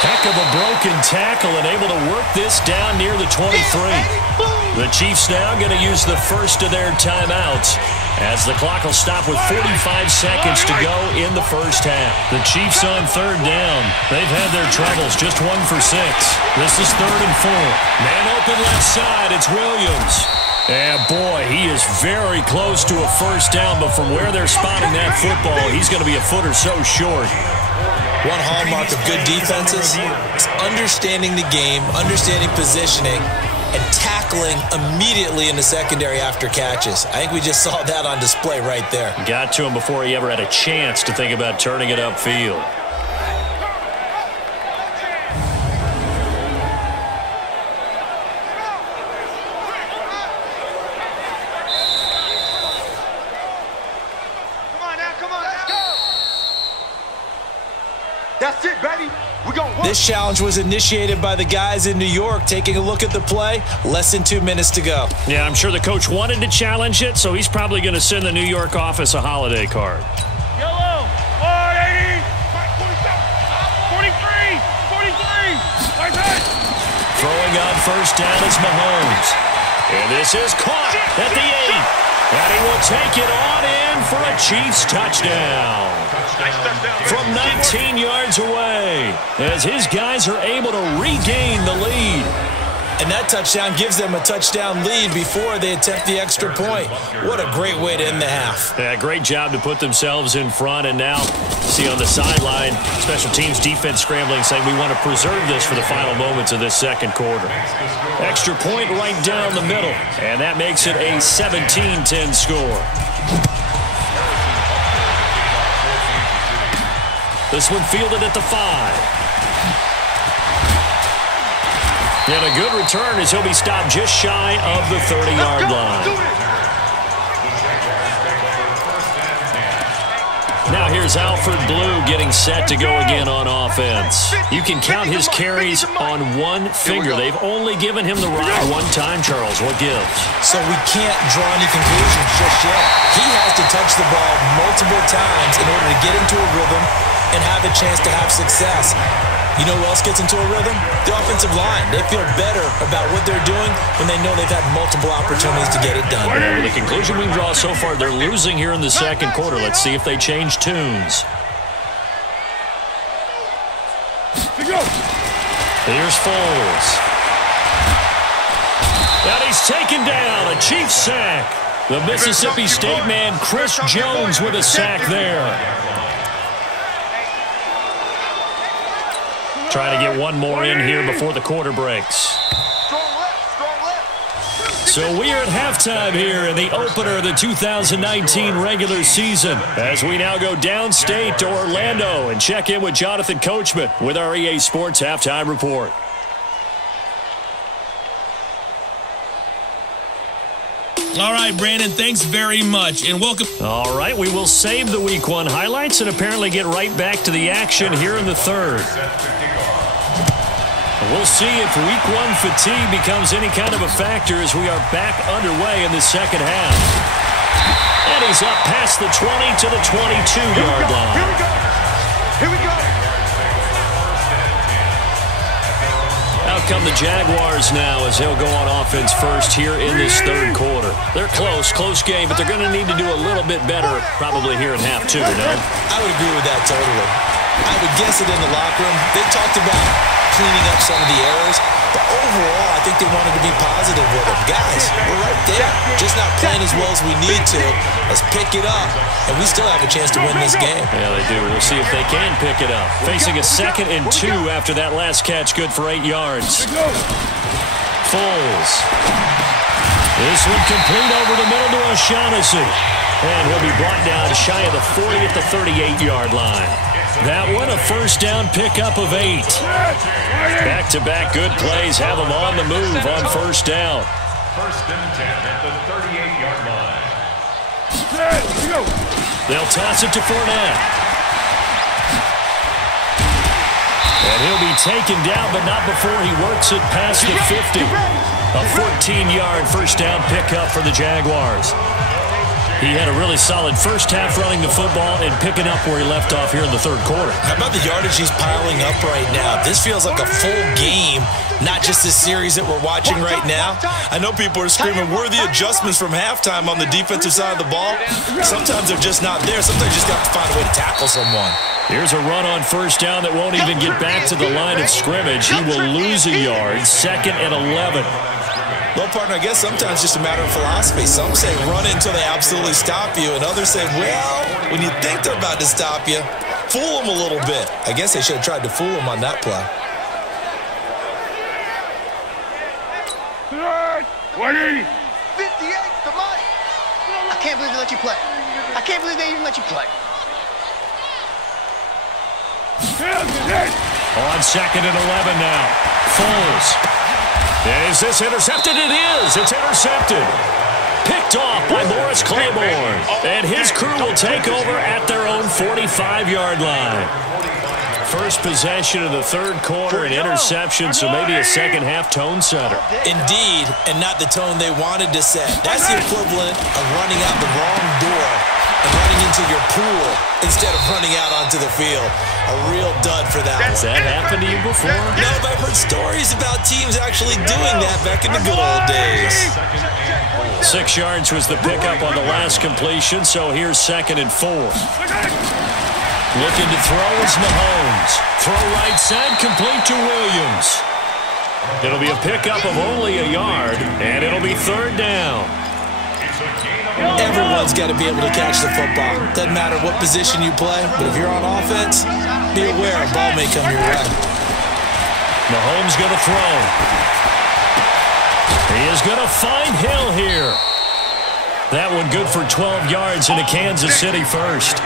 Heck of a broken tackle and able to work this down near the 23. The Chiefs now going to use the first of their timeouts as the clock will stop with 45 seconds to go in the first half. The Chiefs on third down. They've had their troubles, just 1 for 6. This is 3rd and 4. Man open left side, it's Williams. And boy, he is very close to a first down, but from where they're spotting that football, he's going to be a foot or so short. One hallmark of good defenses is understanding the game, understanding positioning, and tackling immediately in the secondary after catches. I think we just saw that on display right there. Got to him before he ever had a chance to think about turning it upfield. That's it, baby. This challenge was initiated by the guys in New York. Taking a look at the play, less than 2 minutes to go. Yeah, I'm sure the coach wanted to challenge it, so he's probably going to send the New York office a holiday card. Yellow, 180, 43, 43. Throwing on first down is Mahomes. And this is caught at the 8. And he will take it on in for a Chiefs touchdown. From 19 yards away, as his guys are able to regain the lead. And that touchdown gives them a touchdown lead before they attempt the extra point. What a great way to end the half. Yeah, great job to put themselves in front. And now, see on the sideline, special teams defense scrambling, saying we want to preserve this for the final moments of this second quarter. Extra point right down the middle. And that makes it a 17-10 score. This one fielded at the 5. And a good return as he'll be stopped just shy of the 30-yard line. Now here's Alfred Blue getting set to go again on offense. You can count his carries on one finger. They've only given him the ride one time, Charles. What gives? So we can't draw any conclusions just yet. He has to touch the ball multiple times in order to get into a rhythm and have a chance to have success. You know who else gets into a rhythm? The offensive line. They feel better about what they're doing when they know they've had multiple opportunities to get it done. Well, the conclusion we draw so far, they're losing here in the second quarter. Let's see if they change tunes. Here's Foles. And he's taken down. A Chiefs sack. The Mississippi State man, Chris Jones, with a sack there. Trying to get one more in here before the quarter breaks. So we are at halftime here in the opener of the 2019 regular season as we now go downstate to Orlando and check in with Jonathan Coachman with our EA Sports Halftime Report. All right, Brandon, thanks very much, and welcome. All right, we will save the Week 1 highlights and apparently get right back to the action here in the third. We'll see if Week 1 fatigue becomes any kind of a factor as we are back underway in the second half. And he's up past the 20 to the 22-yard line. Here we go. Here we go. Out come the Jaguars now as they'll go on offense first here in this third quarter. They're close game, but they're going to need to do a little bit better probably here in half two, no? I would agree with that totally. I would guess it in the locker room. They talked about cleaning up some of the errors, but overall, I think they wanted to be positive with them. Guys, we're right there. Just not playing as well as we need to. Let's pick it up, and we still have a chance to win this game. Yeah, they do. We'll see if they can pick it up. Facing a 2nd and 2 after that last catch, good for 8 yards. Foles. This one complete over the middle to O'Shaughnessy. And he'll be brought down shy of the 40 at the 38-yard line. That one a first down pickup of 8. Back-to-back good plays have them on the move on first down. First and 10 at the 38-yard line. They'll toss it to Fournette. And he'll be taken down, but not before he works it past the 50. A 14-yard first down pickup for the Jaguars. He had a really solid first half running the football and picking up where he left off here in the third quarter. How about the yardage he's piling up right now? This feels like a full game, not just this series that we're watching right now. I know people are screaming, where are the adjustments from halftime on the defensive side of the ball? Sometimes they're just not there. Sometimes you just got to find a way to tackle someone. Here's a run on first down that won't even get back to the line of scrimmage. He will lose a yard, 2nd and 11. Well, partner, I guess sometimes it's just a matter of philosophy. Some say run until they absolutely stop you, and others say, well, when you think they're about to stop you, fool them a little bit. I guess they should have tried to fool them on that play. 180. 58, the money. I can't believe they let you play. I can't believe they even let you play. On 2nd and 11 now. Foles. Is this intercepted? It is. It's intercepted. Picked off by Morris Claiborne. And his crew will take over at their own 45-yard line. First possession of the third quarter, an interception, so maybe a second half tone setter. Indeed, and not the tone they wanted to set. That's the equivalent of running out the wrong door and running into your pool instead of running out onto the field. A real dud for that. Has that happened to you before? No, but I've heard stories about teams actually doing that back in the good old days. 6 yards was the pickup on the last completion, so here's 2nd and 4. Looking to throw is Mahomes. Throw right side, complete to Williams. It'll be a pickup of only a yard, and it'll be 3rd down. Everyone's got to be able to catch the football. Doesn't matter what position you play, but if you're on offense, be aware a ball may come your way. Mahomes going to throw. He is going to find Hill here. That one good for 12 yards into Kansas City first.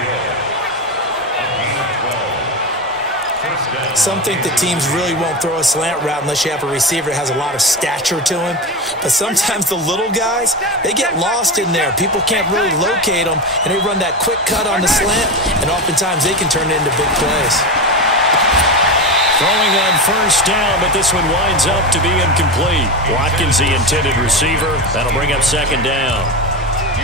Some think that teams really won't throw a slant route unless you have a receiver that has a lot of stature to him. But sometimes the little guys, they get lost in there. People can't really locate them, and they run that quick cut on the slant, and oftentimes they can turn it into big plays. Throwing on first down, but this one winds up to be incomplete. Watkins, the intended receiver. That'll bring up 2nd down.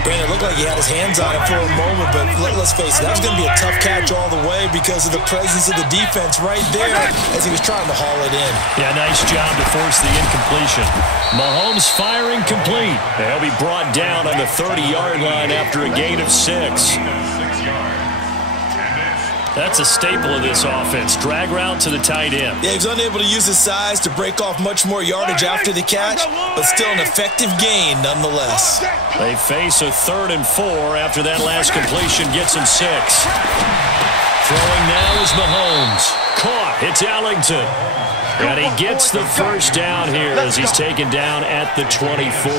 Brandon, it looked like he had his hands on it for a moment, but let's face it, that was going to be a tough catch all the way because of the presence of the defense right there as he was trying to haul it in. Yeah, nice job to force the incompletion. Mahomes firing complete. He'll be brought down on the 30-yard line after a gain of 6. That's a staple of this offense. Drag route to the tight end. Yeah, he was unable to use his size to break off much more yardage after the catch, but still an effective gain nonetheless. They face a 3rd and 4 after that last completion gets him 6. Throwing now is Mahomes. Caught. It's Ellington. And he gets the first down here as he's taken down at the 24.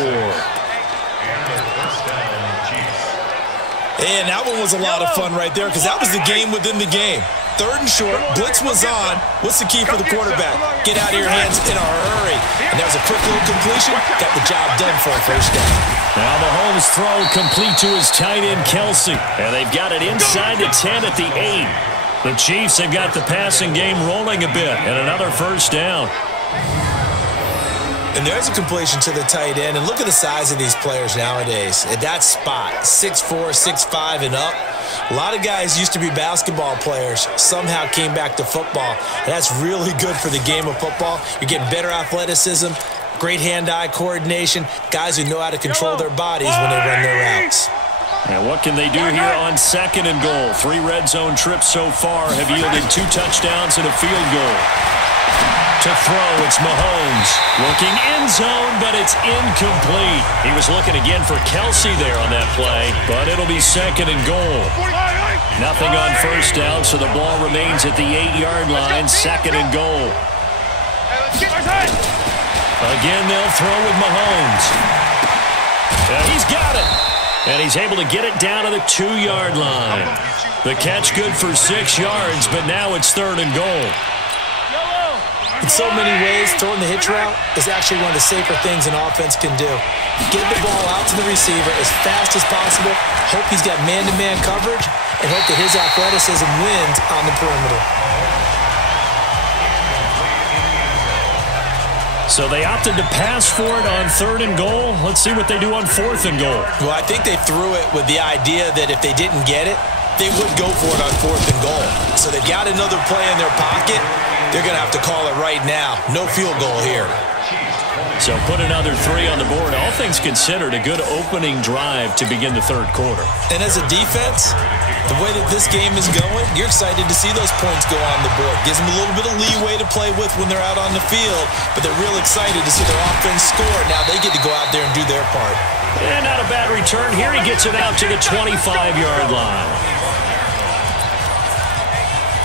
And that one was a lot of fun right there because that was the game within the game. 3rd and short, blitz was on. What's the key for the quarterback? Get out of your hands in a hurry. And that was a quick little completion. Got the job done for a first down. Now Mahomes' throw complete to his tight end, Kelsey. And they've got it inside the 10 at the 8. The Chiefs have got the passing game rolling a bit. And another first down. And there's a completion to the tight end. And look at the size of these players nowadays. At that spot, 6'4", 6'5", and up. A lot of guys used to be basketball players, somehow came back to football. And that's really good for the game of football. You're getting better athleticism, great hand-eye coordination, guys who know how to control their bodies when they run their routes. And what can they do here on 2nd and goal? 3 red zone trips so far have yielded 2 touchdowns and a field goal. To throw, it's Mahomes. Looking end zone, but it's incomplete. He was looking again for Kelsey there on that play, but it'll be 2nd and goal. Nothing on first down, so the ball remains at the 8-yard line, 2nd and goal. Again, they'll throw with Mahomes. And he's got it. And he's able to get it down to the 2-yard line. The catch good for 6 yards, but now it's 3rd and goal. In so many ways, throwing the hitch route is actually one of the safer things an offense can do. Get the ball out to the receiver as fast as possible, hope he's got man-to-man coverage, and hope that his athleticism wins on the perimeter. So they opted to pass for it on 3rd and goal. Let's see what they do on 4th and goal. Well, I think they threw it with the idea that if they didn't get it, they would go for it on 4th and goal. So they've got another play in their pocket. They're going to have to call it right now. No field goal here. So put another 3 on the board. All things considered, a good opening drive to begin the 3rd quarter. And as a defense, the way that this game is going, you're excited to see those points go on the board. Gives them a little bit of leeway to play with when they're out on the field, but they're real excited to see their offense score. Now they get to go out there and do their part. And not a bad return here. He gets it out to the 25-yard line.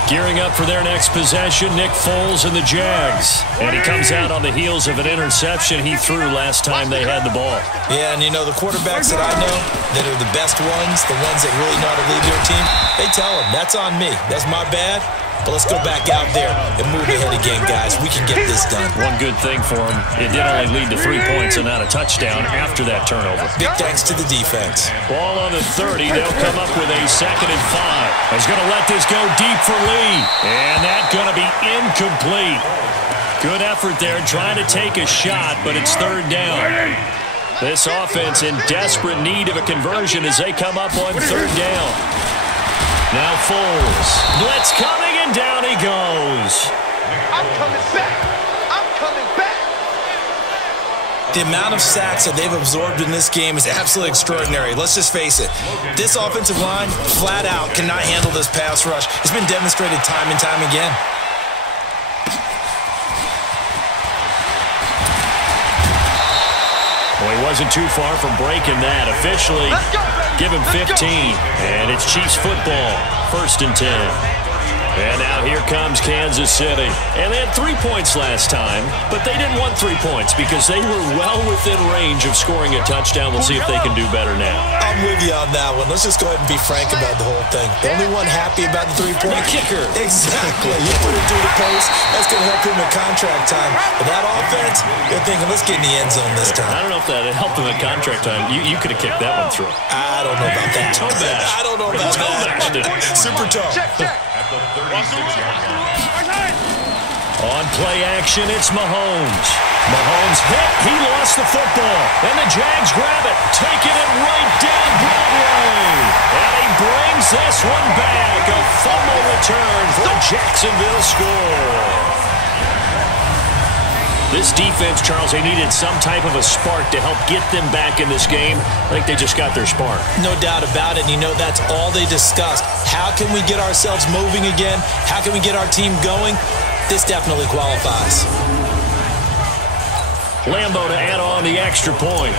Gearing up for their next possession, Nick Foles and the Jags. And he comes out on the heels of an interception he threw last time they had the ball. Yeah, and you know, the quarterbacks that I know that are the best ones, the ones that really know how to lead their team, they tell them, that's on me. That's my bad. But let's go back out there and move ahead again, guys. We can get this done. One good thing for him, it did only lead to 3 points and not a touchdown after that turnover. Big thanks to the defense. Ball on the 30. They'll come up with a 2nd and 5. He's going to let this go deep for Lee. And that's going to be incomplete. Good effort there, trying to take a shot, but it's 3rd down. This offense in desperate need of a conversion as they come up on 3rd down. Now Foles. Blitz coming, and down he goes. I'm coming back. I'm coming back. The amount of sacks that they've absorbed in this game is absolutely extraordinary. Let's just face it. This offensive line, flat out, cannot handle this pass rush. It's been demonstrated time and time again. Well, he wasn't too far from breaking that. Officially, give him 15. And it's Chiefs football, 1st and 10. And now here comes Kansas City. And they had 3 points last time, but they didn't want 3 points because they were well within range of scoring a touchdown. We'll see if they can do better now. I'm with you on that one. Let's just go ahead and be frank about the whole thing. The only one happy about the 3-point kicker. Exactly. You put it through the post. That's going to help him at contract time. But that offense, they're thinking, let's get in the end zone this time. I don't know if that helped him at contract time. You could have kicked that one through. I don't know about that. I don't know about that. Super tough. At the 36-yard line. On play action, it's Mahomes. Mahomes hit. He lost the football. And the Jags grab it, taking it right down this one back. A fumble return for a Jacksonville score. This defense, Charles, they needed some type of a spark to help get them back in this game. I think they just got their spark. No doubt about it. And you know, that's all they discussed. How can we get ourselves moving again? How can we get our team going? This definitely qualifies. Lambo to add on the extra point.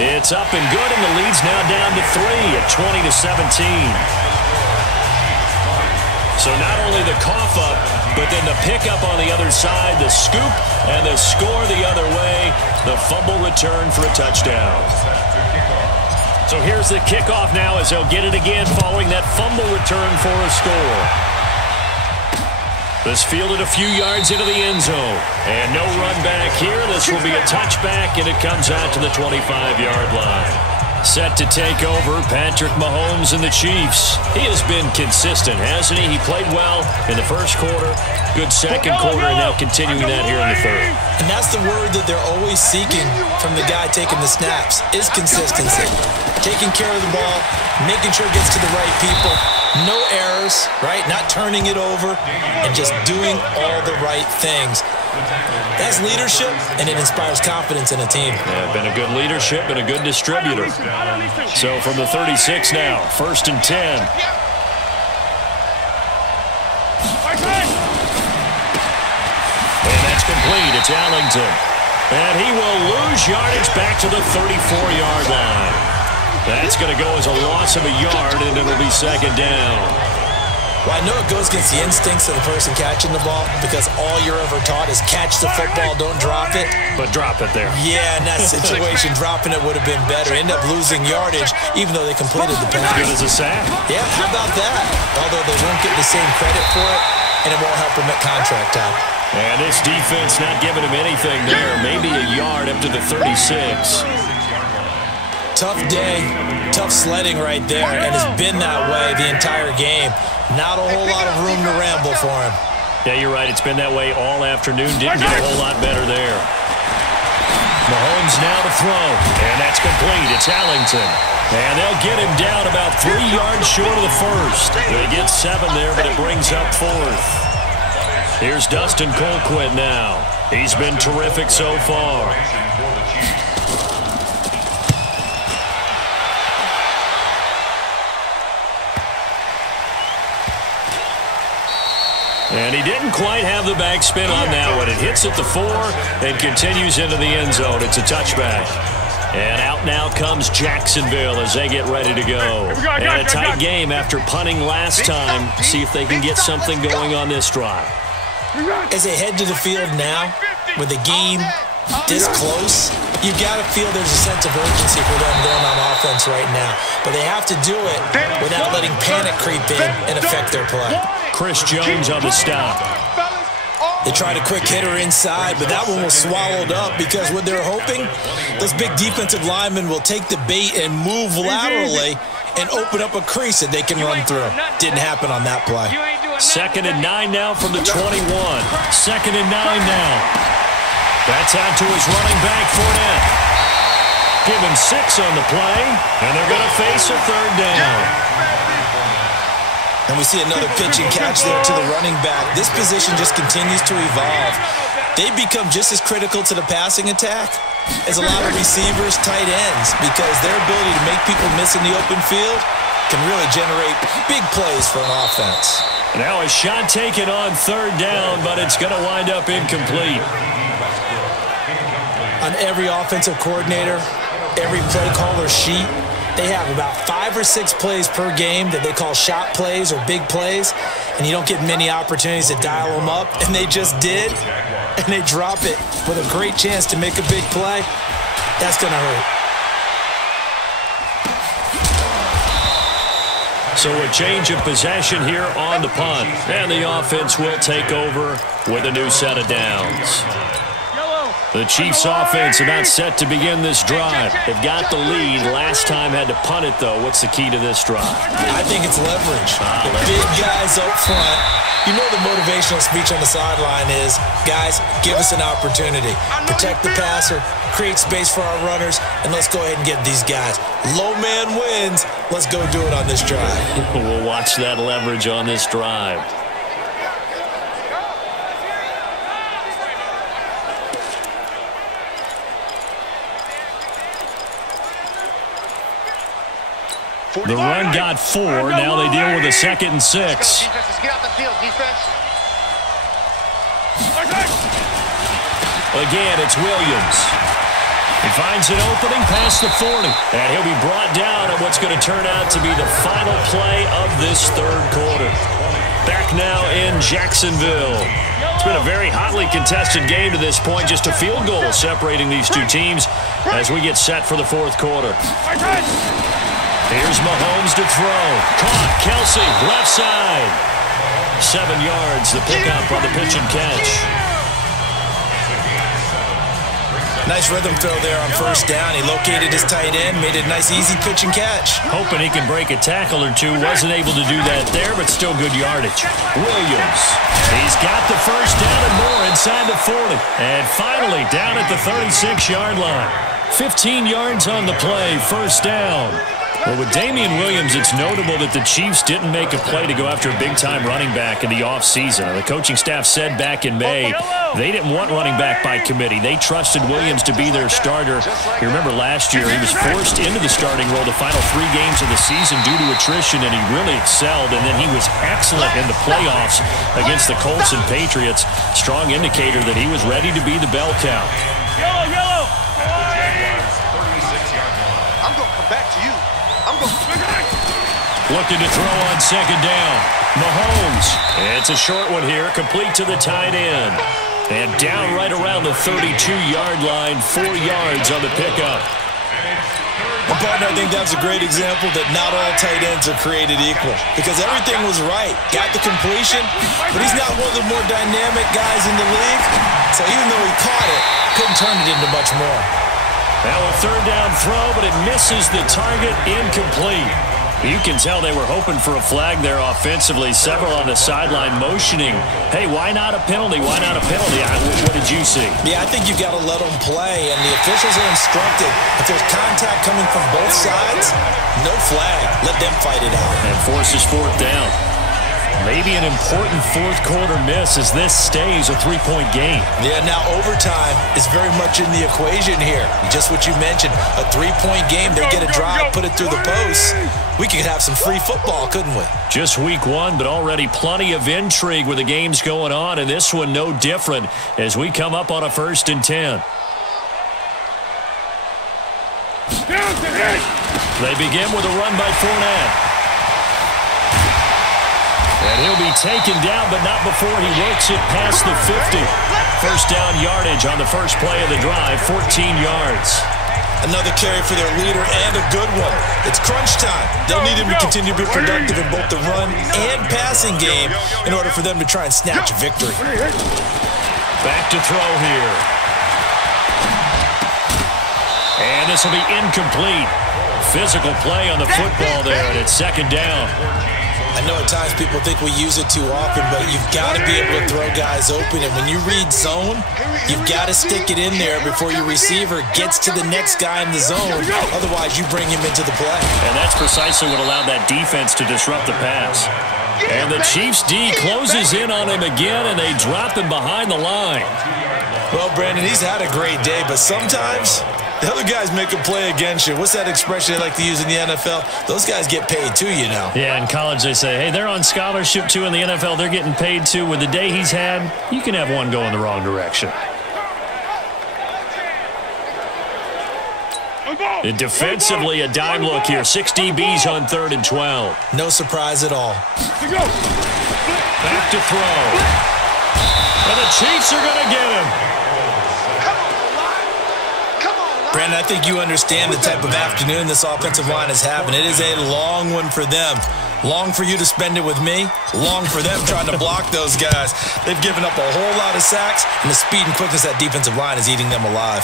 It's up and good, and the lead's now down to 3 at 20-17. So not only the cough up, but then the pickup on the other side, the scoop, and the score the other way, the fumble return for a touchdown. So here's the kickoff now as they'll get it again following that fumble return for a score. This fielded a few yards into the end zone. And no run back here. This will be a touchback, and it comes out to the 25-yard line. Set to take over, Patrick Mahomes and the Chiefs. He has been consistent, hasn't he? He played well in the first quarter, good second quarter, and now continuing that here in the third. And that's the word that they're always seeking from the guy taking the snaps, is consistency. Taking care of the ball, making sure it gets to the right people, no errors, right? Not turning it over, and just doing all the right things. That's leadership, and it inspires confidence in a team. Yeah, been a good leadership and a good distributor. So from the 36 now, 1st and 10. And that's complete. It's Allington. And he will lose yardage back to the 34-yard line. That's going to go as a loss of a yard, and it'll be 2nd down. Well, I know it goes against the instincts of the person catching the ball because all you're ever taught is catch the football, don't drop it. But drop it there. Yeah, in that situation, dropping it would have been better. End up losing yardage, even though they completed the pass. Good as a sack. Yeah, how about that? Although they won't get the same credit for it, and it won't help them at contract time. And this defense not giving him anything there. Maybe a yard up to the 36. Tough day, tough sledding right there, and it's been that way the entire game. Not a whole lot of room to ramble for him. Yeah, you're right. It's been that way all afternoon. Didn't get a whole lot better there. Mahomes now to throw, and that's complete. It's Allington. And they'll get him down about 3 yards short of the first. They get 7 there, but it brings up 4th. Here's Dustin Colquitt now. He's been terrific so far. And he didn't quite have the backspin on that one. It hits at the 4 and continues into the end zone. It's a touchback. And out now comes Jacksonville as they get ready to go. And a tight game after punting last time. See if they can get something going on this drive. As they head to the field now, with the game this close, you've got to feel there's a sense of urgency for them going on offense right now. But they have to do it without letting panic creep in and affect their play. Chris Jones on the stop. They tried a quick hitter inside, but that one was swallowed up because what they're hoping, those big defensive linemen will take the bait and move laterally and open up a crease that they can run through. Didn't happen on that play. 2nd and 9 now from the 21. 2nd and 9 now. That's out to his running back, Fournette. Give him 6 on the play, and they're going to face a 3rd down. And we see another pitch and catch there to the running back. This position just continues to evolve. They become just as critical to the passing attack as a lot of receivers, tight ends, because their ability to make people miss in the open field can really generate big plays for an offense. Now a shot taken on 3rd down, but it's going to wind up incomplete. On every offensive coordinator, every play caller sheet, they have about 5 or 6 plays per game that they call shot plays or big plays, and you don't get many opportunities to dial them up, and they just did, and they drop it with a great chance to make a big play. That's going to hurt. So a change of possession here on the punt, and the offense will take over with a new set of downs. The Chiefs offense about set to begin this drive. They've got the lead. Last time had to punt it, though. What's the key to this drive? I think it's leverage. The big guys up front. You know the motivational speech on the sideline is, guys, give us an opportunity. Protect the passer, create space for our runners, and let's go ahead and get these guys. Low man wins. Let's go do it on this drive. We'll watch that leverage on this drive. The run got 4. Now they deal with a 2nd and 6. Get out the field, defense. Again, it's Williams. He finds an opening past the 40. And he'll be brought down on what's going to turn out to be the final play of this third quarter. Back now in Jacksonville. It's been a very hotly contested game to this point. Just a field goal separating these two teams as we get set for the fourth quarter. Here's Mahomes to throw. Caught. Kelsey, left side. 7 yards, the pickup on the pitch and catch. Nice rhythm throw there on first down. He located his tight end, made it a nice, easy pitch and catch. Hoping he can break a tackle or two. Wasn't able to do that there, but still good yardage. Williams. He's got the first down and more inside the 40. And finally down at the 36-yard line. 15 yards on the play, first down. Well, with Damian Williams, it's notable that the Chiefs didn't make a play to go after a big-time running back in the offseason. The coaching staff said back in May they didn't want running back by committee. They trusted Williams to be their starter. You remember last year he was forced into the starting role the final 3 games of the season due to attrition, and he really excelled, and then he was excellent in the playoffs against the Colts and Patriots. Strong indicator that he was ready to be the bell cow. Yellow. I'm going to come back to you. Looking to throw on second down. Mahomes. It's a short one here, complete to the tight end. And down right around the 32-yard line, 4 yards on the pickup. Well, partner, I think that's a great example that not all tight ends are created equal. Because everything was right. Got the completion, but he's not one of the more dynamic guys in the league. So even though he caught it, couldn't turn it into much more. Now a third down throw, but it misses the target, incomplete. You can tell they were hoping for a flag there offensively. Several on the sideline motioning. Hey, why not a penalty? Why not a penalty? What did you see? Yeah, I think you've got to let them play, and the officials are instructed. If there's contact coming from both sides, no flag. Let them fight it out. And forces fourth down. Maybe an important fourth quarter miss as this stays a 3-point game. Yeah, now overtime is very much in the equation here. Just what you mentioned, a 3-point game. They get a drive, put it through the post. We could have some free football, couldn't we? Just week 1, but already plenty of intrigue with the games going on, and this one no different as we come up on a 1st and 10. They begin with a run by Fournette. And he'll be taken down, but not before he works it past the 50. First down yardage on the first play of the drive, 14 yards. Another carry for their leader and a good one. It's crunch time. They'll need him to continue to be productive in both the run and passing game in order for them to try and snatch a victory. Back to throw here. And this will be incomplete. Physical play on the football there, and it's second down. I know at times people think we use it too often, but you've got to be able to throw guys open. And when you read zone, you've got to stick it in there before your receiver gets to the next guy in the zone. Otherwise, you bring him into the play. And that's precisely what allowed that defense to disrupt the pass. And the Chiefs' D closes in on him again, and they drop him behind the line. Well, Brandon, he's had a great day, but sometimes the other guys make a play against you. What's that expression they like to use in the NFL? Those guys get paid too, you know. Yeah, in college they say, hey, they're on scholarship too. In the NFL, they're getting paid too. With the day he's had, you can have one go in the wrong direction. And defensively, a dime look here. 6 DBs on 3rd and 12. No surprise at all. Back to throw. And the Chiefs are going to get him. Brandon, I think you understand the type of afternoon this offensive line is having. It is a long one for them. Long for you to spend it with me. Long for them trying to block those guys. They've given up a whole lot of sacks, and the speed and quickness of that defensive line is eating them alive.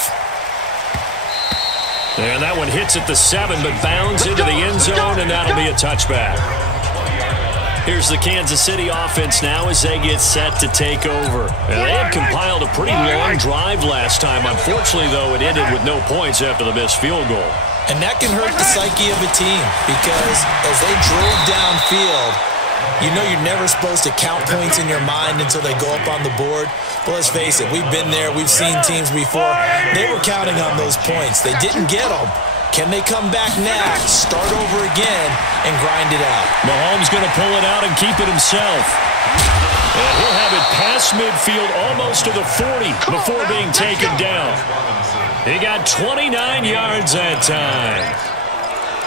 And that one hits at the 7, but bounds into the end zone, and that'll be a touchback. Here's the Kansas City offense now as they get set to take over. And they had compiled a pretty long drive last time. Unfortunately, though, it ended with no points after the missed field goal. And that can hurt the psyche of a team because as they drove downfield, you know you're never supposed to count points in your mind until they go up on the board. But let's face it, we've been there. We've seen teams before. They were counting on those points. They didn't get them. Can they come back now, start over again, and grind it out? Mahomes going to pull it out and keep it himself. And he'll have it past midfield almost to the 40 before being taken down. He got 29 yards that time.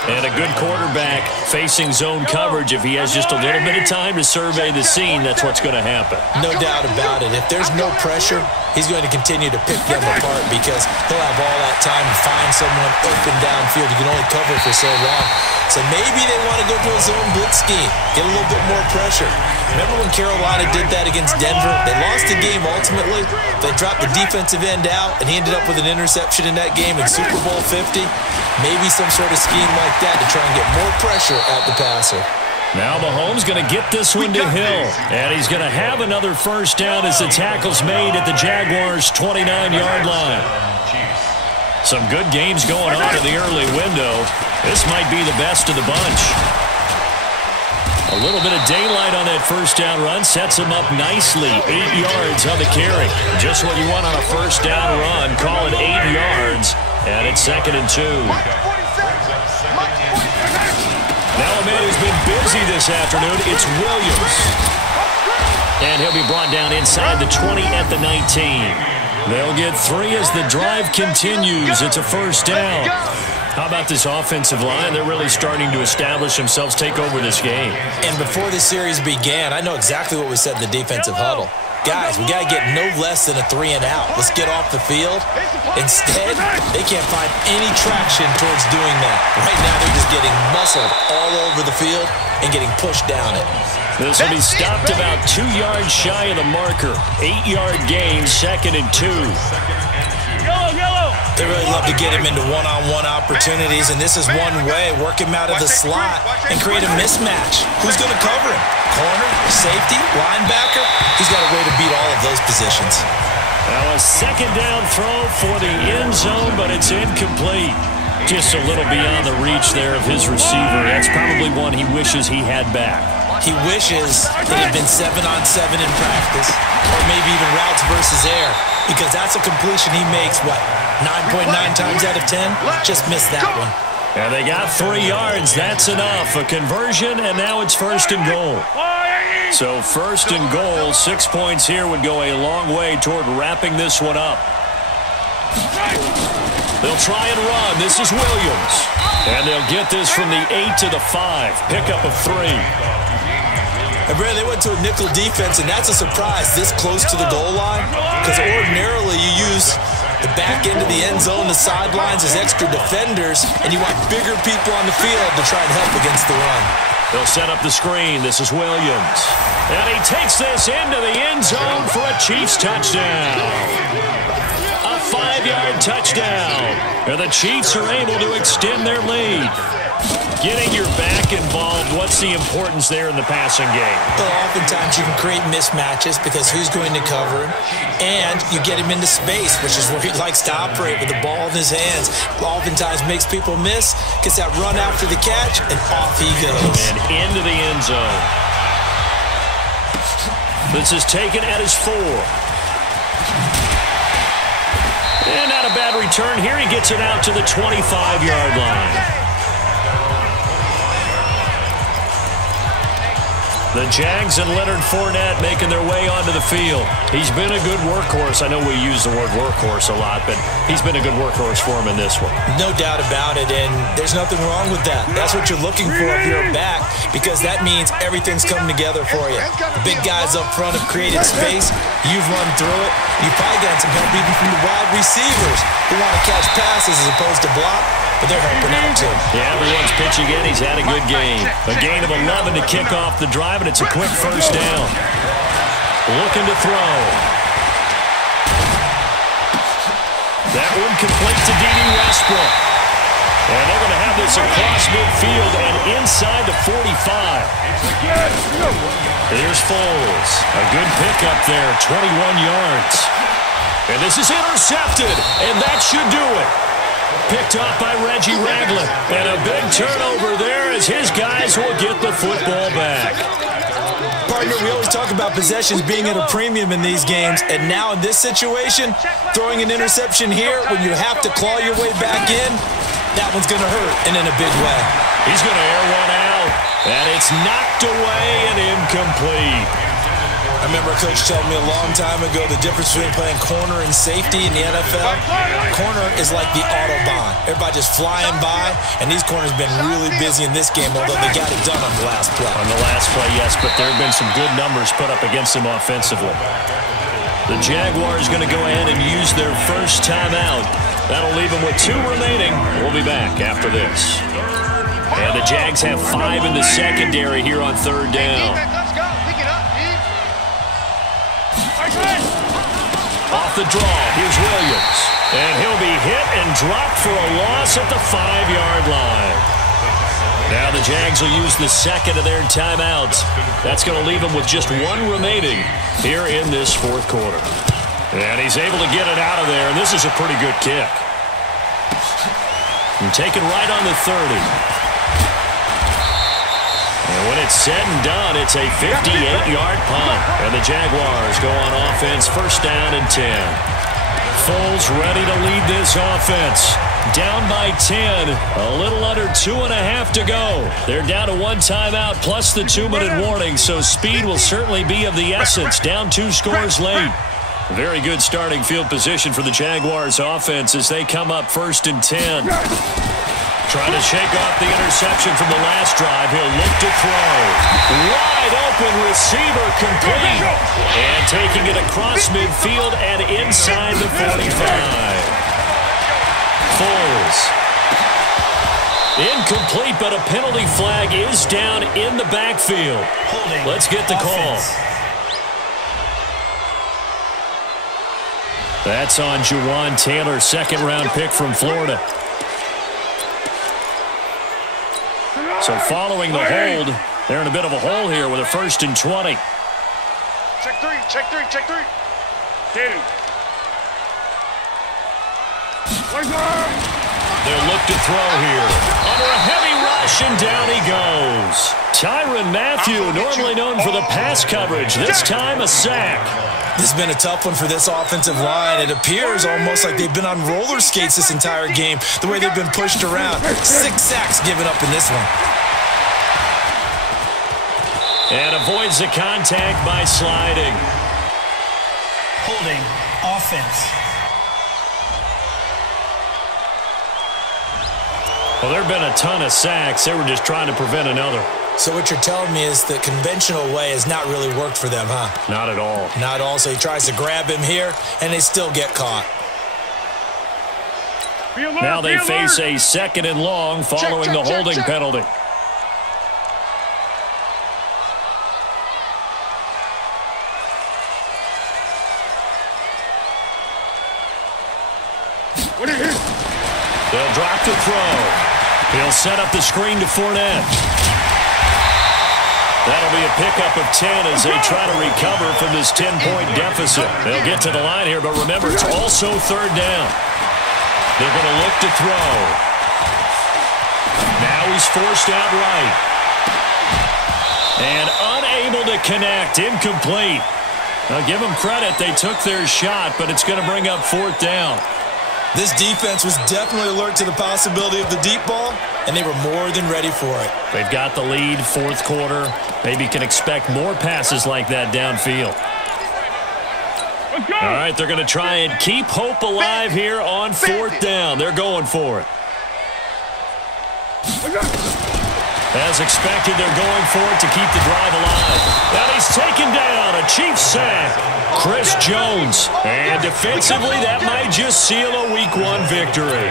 And a good quarterback facing zone coverage. If he has just a little bit of time to survey the scene, that's what's going to happen. No doubt about it. If there's no pressure, he's going to continue to pick them apart because he'll have all that time to find someone open downfield. You can only cover for so long. So maybe they want to go to a zone blitz scheme, get a little bit more pressure. Remember when Carolina did that against Denver? They lost the game ultimately. They dropped the defensive end out, and he ended up with an interception in that game in Super Bowl 50. Maybe some sort of scheme like that to try and get more pressure at the passer. Now Mahomes going to get this one to Hill. And he's going to have another first down as the tackle's made at the Jaguars' 29-yard line. Some good games going on in the early window. This might be the best of the bunch. A little bit of daylight on that first down run sets him up nicely. 8 yards on the carry. Just what you want on a first down run. Call it 8 yards. And it's 2nd and 2. Now a man who's been busy this afternoon, it's Williams. And he'll be brought down inside the 20 at the 19. They'll get 3 as the drive continues. It's a first down. How about this offensive line? They're really starting to establish themselves, take over this game. And before the series began, I know exactly what we said in the defensive huddle. Guys, we got to get no less than a 3 and out. Let's get off the field. Instead, they can't find any traction towards doing that. Right now, they're just getting muscled all over the field and getting pushed down it. This will be stopped about 2 yards shy of the marker. 8-yard gain, 2nd and 2. They really love to get him into one-on-one opportunities, and this is one way. Work him out of the slot and create a mismatch. Who's going to cover him? Corner, safety, linebacker? He's got a way to beat all of those positions. Now a second down throw for the end zone, but it's incomplete. Just a little beyond the reach there of his receiver. That's probably one he wishes he had back. He wishes it had been 7-on-7 in practice, or maybe even routes versus air, because that's a completion he makes, what, 9.9 times out of 10? Just missed that one. And they got 3 yards. That's enough. A conversion, and now it's 1st and goal. So 1st and goal, 6 points here would go a long way toward wrapping this one up. They'll try and run. This is Williams. And they'll get this from the 8 to the 5. Pickup of 3. And Brad, they went to a nickel defense, and that's a surprise this close to the goal line, because ordinarily you use the back end of the end zone, the sidelines as extra defenders, and you want bigger people on the field to try and help against the run. They'll set up the screen. This is Williams. And he takes this into the end zone for a Chiefs touchdown. A 5-yard touchdown. And the Chiefs are able to extend their lead. Getting your back involved, what's the importance there in the passing game? Well, oftentimes you can create mismatches because who's going to cover him, and you get him into space, which is where he likes to operate with the ball in his hands. Oftentimes makes people miss, gets that run after the catch, and off he goes. And into the end zone. This is taken at his 4. And not a bad return here. He gets it out to the 25-yard line. The Jags and Leonard Fournette making their way onto the field. He's been a good workhorse. I know we use the word workhorse a lot, but he's been a good workhorse for him in this one. No doubt about it, and there's nothing wrong with that. That's what you're looking for if you're a back, because that means everything's coming together for you. The big guys up front have created space. You've run through it. You probably got some help even from the wide receivers who want to catch passes as opposed to block, but they're helping out too. Yeah, everyone's pitching in. He's had a good game. A gain of 11 to kick off the drive, and it's a quick first down. Looking to throw. That one complete to D.D. Westbrook. And they're going to have this across midfield and inside the 45. Here's Foles. A good pickup there, 21 yards. And this is intercepted, and that should do it. Picked off by Reggie Ragland. And a big turnover there as his guys will get the football back. Partner, we always talk about possessions being at a premium in these games, and now in this situation, throwing an interception here when you have to claw your way back in, that one's going to hurt, and in a big way. He's going to air one out, and it's knocked away and incomplete. I remember a coach telling me a long time ago the difference between playing corner and safety in the NFL. Corner is like the Autobahn. Everybody just flying by, and these corners have been really busy in this game, although they got it done on the last play. On the last play, yes, but there have been some good numbers put up against them offensively. The Jaguars going to go ahead and use their first timeout. That'll leave them with 2 remaining. We'll be back after this. And the Jags have 5 in the secondary here on third down. Let's go. Pick it up, dude. Off the draw, here's Williams. And he'll be hit and dropped for a loss at the 5-yard line. Now the Jags will use the second of their timeouts. That's going to leave them with just 1 remaining here in this fourth quarter. And he's able to get it out of there, and this is a pretty good kick. And taken right on the 30. And when it's said and done, it's a 58-yard punt. And the Jaguars go on offense, first down and 10. Foles ready to lead this offense. Down by 10, a little under 2.5 to go. They're down to 1 timeout plus the 2-minute warning, so speed will certainly be of the essence. Down 2 scores late. Very good starting field position for the Jaguars offense as they come up first and 10. Trying to shake off the interception from the last drive. He'll look to throw. Wide open receiver complete. And taking it across midfield and inside the 45. Foles. Incomplete, but a penalty flag is down in the backfield. Let's get the call. That's on Juwan Taylor, second-round pick from Florida. So following the hold, they're in a bit of a hole here with a first and 20. Check three, check three, check three. Hit him. They'll look to throw here. Under a heavy rush, and down he goes. Tyrann Mathieu, normally known for the pass coverage, this time a sack. This has been a tough one for this offensive line. It appears almost like they've been on roller skates this entire game, the way they've been pushed around. 6 sacks given up in this one. And avoids the contact by sliding. Holding offense. Well, there have been a ton of sacks. They were just trying to prevent another. So what you're telling me is the conventional way has not really worked for them, huh? Not at all. Not at all. So he tries to grab him here, and they still get caught. Now they face a second and long following the holding penalty. They'll drop the throw. He'll set up the screen to Fournette. That'll be a pickup of 10 as they try to recover from this 10-point deficit. They'll get to the line here, but remember, it's also third down. They're going to look to throw. Now he's forced out right. And unable to connect. Incomplete. Now, give them credit. They took their shot, but it's going to bring up fourth down. This defense was definitely alert to the possibility of the deep ball, and they were more than ready for it. They've got the lead, fourth quarter. Maybe can expect more passes like that downfield. All right, they're going to try and keep hope alive here on fourth down. They're going for it. As expected, they're going for it to keep the drive alive. And he's taken down. A Chiefs sack. Chris Jones. And defensively, that might just seal a Week 1 victory.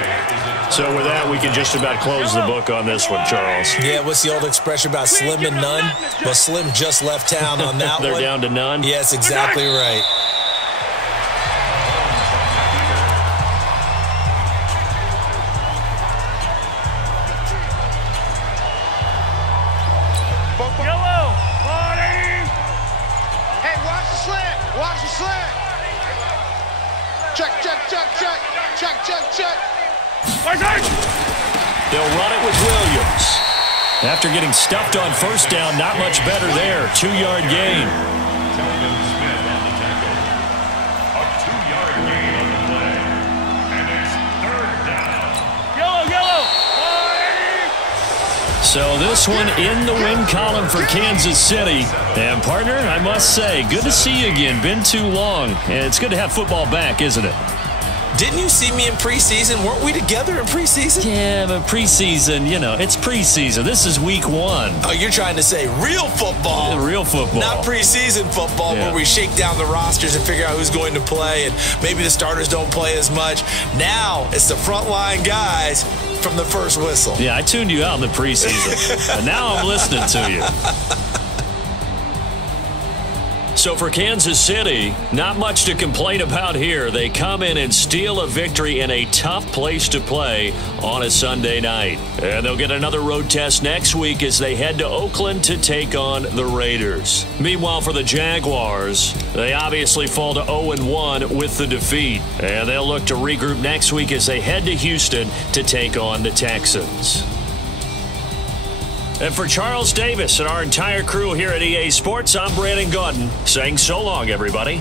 So with that, we can just about close the book on this one, Charles. Yeah, what's the old expression about slim and none? Well, Slim just left town on that They're one. down to none? Yes, exactly right. They'll run it with Williams. After getting stuffed on first down, not much better there. 2-yard gain. A 2-yard gain on the play. And it's 3rd down. Yellow. So this one in the win column for Kansas City. And partner, I must say, good to see you again. Been too long. And it's good to have football back, isn't it? Didn't you see me in preseason? Weren't we together in preseason? Yeah, but preseason, it's preseason. This is Week 1. Oh, you're trying to say real football. Real football. Not preseason football where we shake down the rosters and figure out who's going to play, and maybe the starters don't play as much. Now it's the frontline guys from the first whistle. Yeah, I tuned you out in the preseason. But now I'm listening to you. So for Kansas City, not much to complain about here. They come in and steal a victory in a tough place to play on a Sunday night. And they'll get another road test next week as they head to Oakland to take on the Raiders. Meanwhile, for the Jaguars, they obviously fall to 0-1 with the defeat. And they'll look to regroup next week as they head to Houston to take on the Texans. And for Charles Davis and our entire crew here at EA Sports, I'm Brandon Gaudin saying so long, everybody.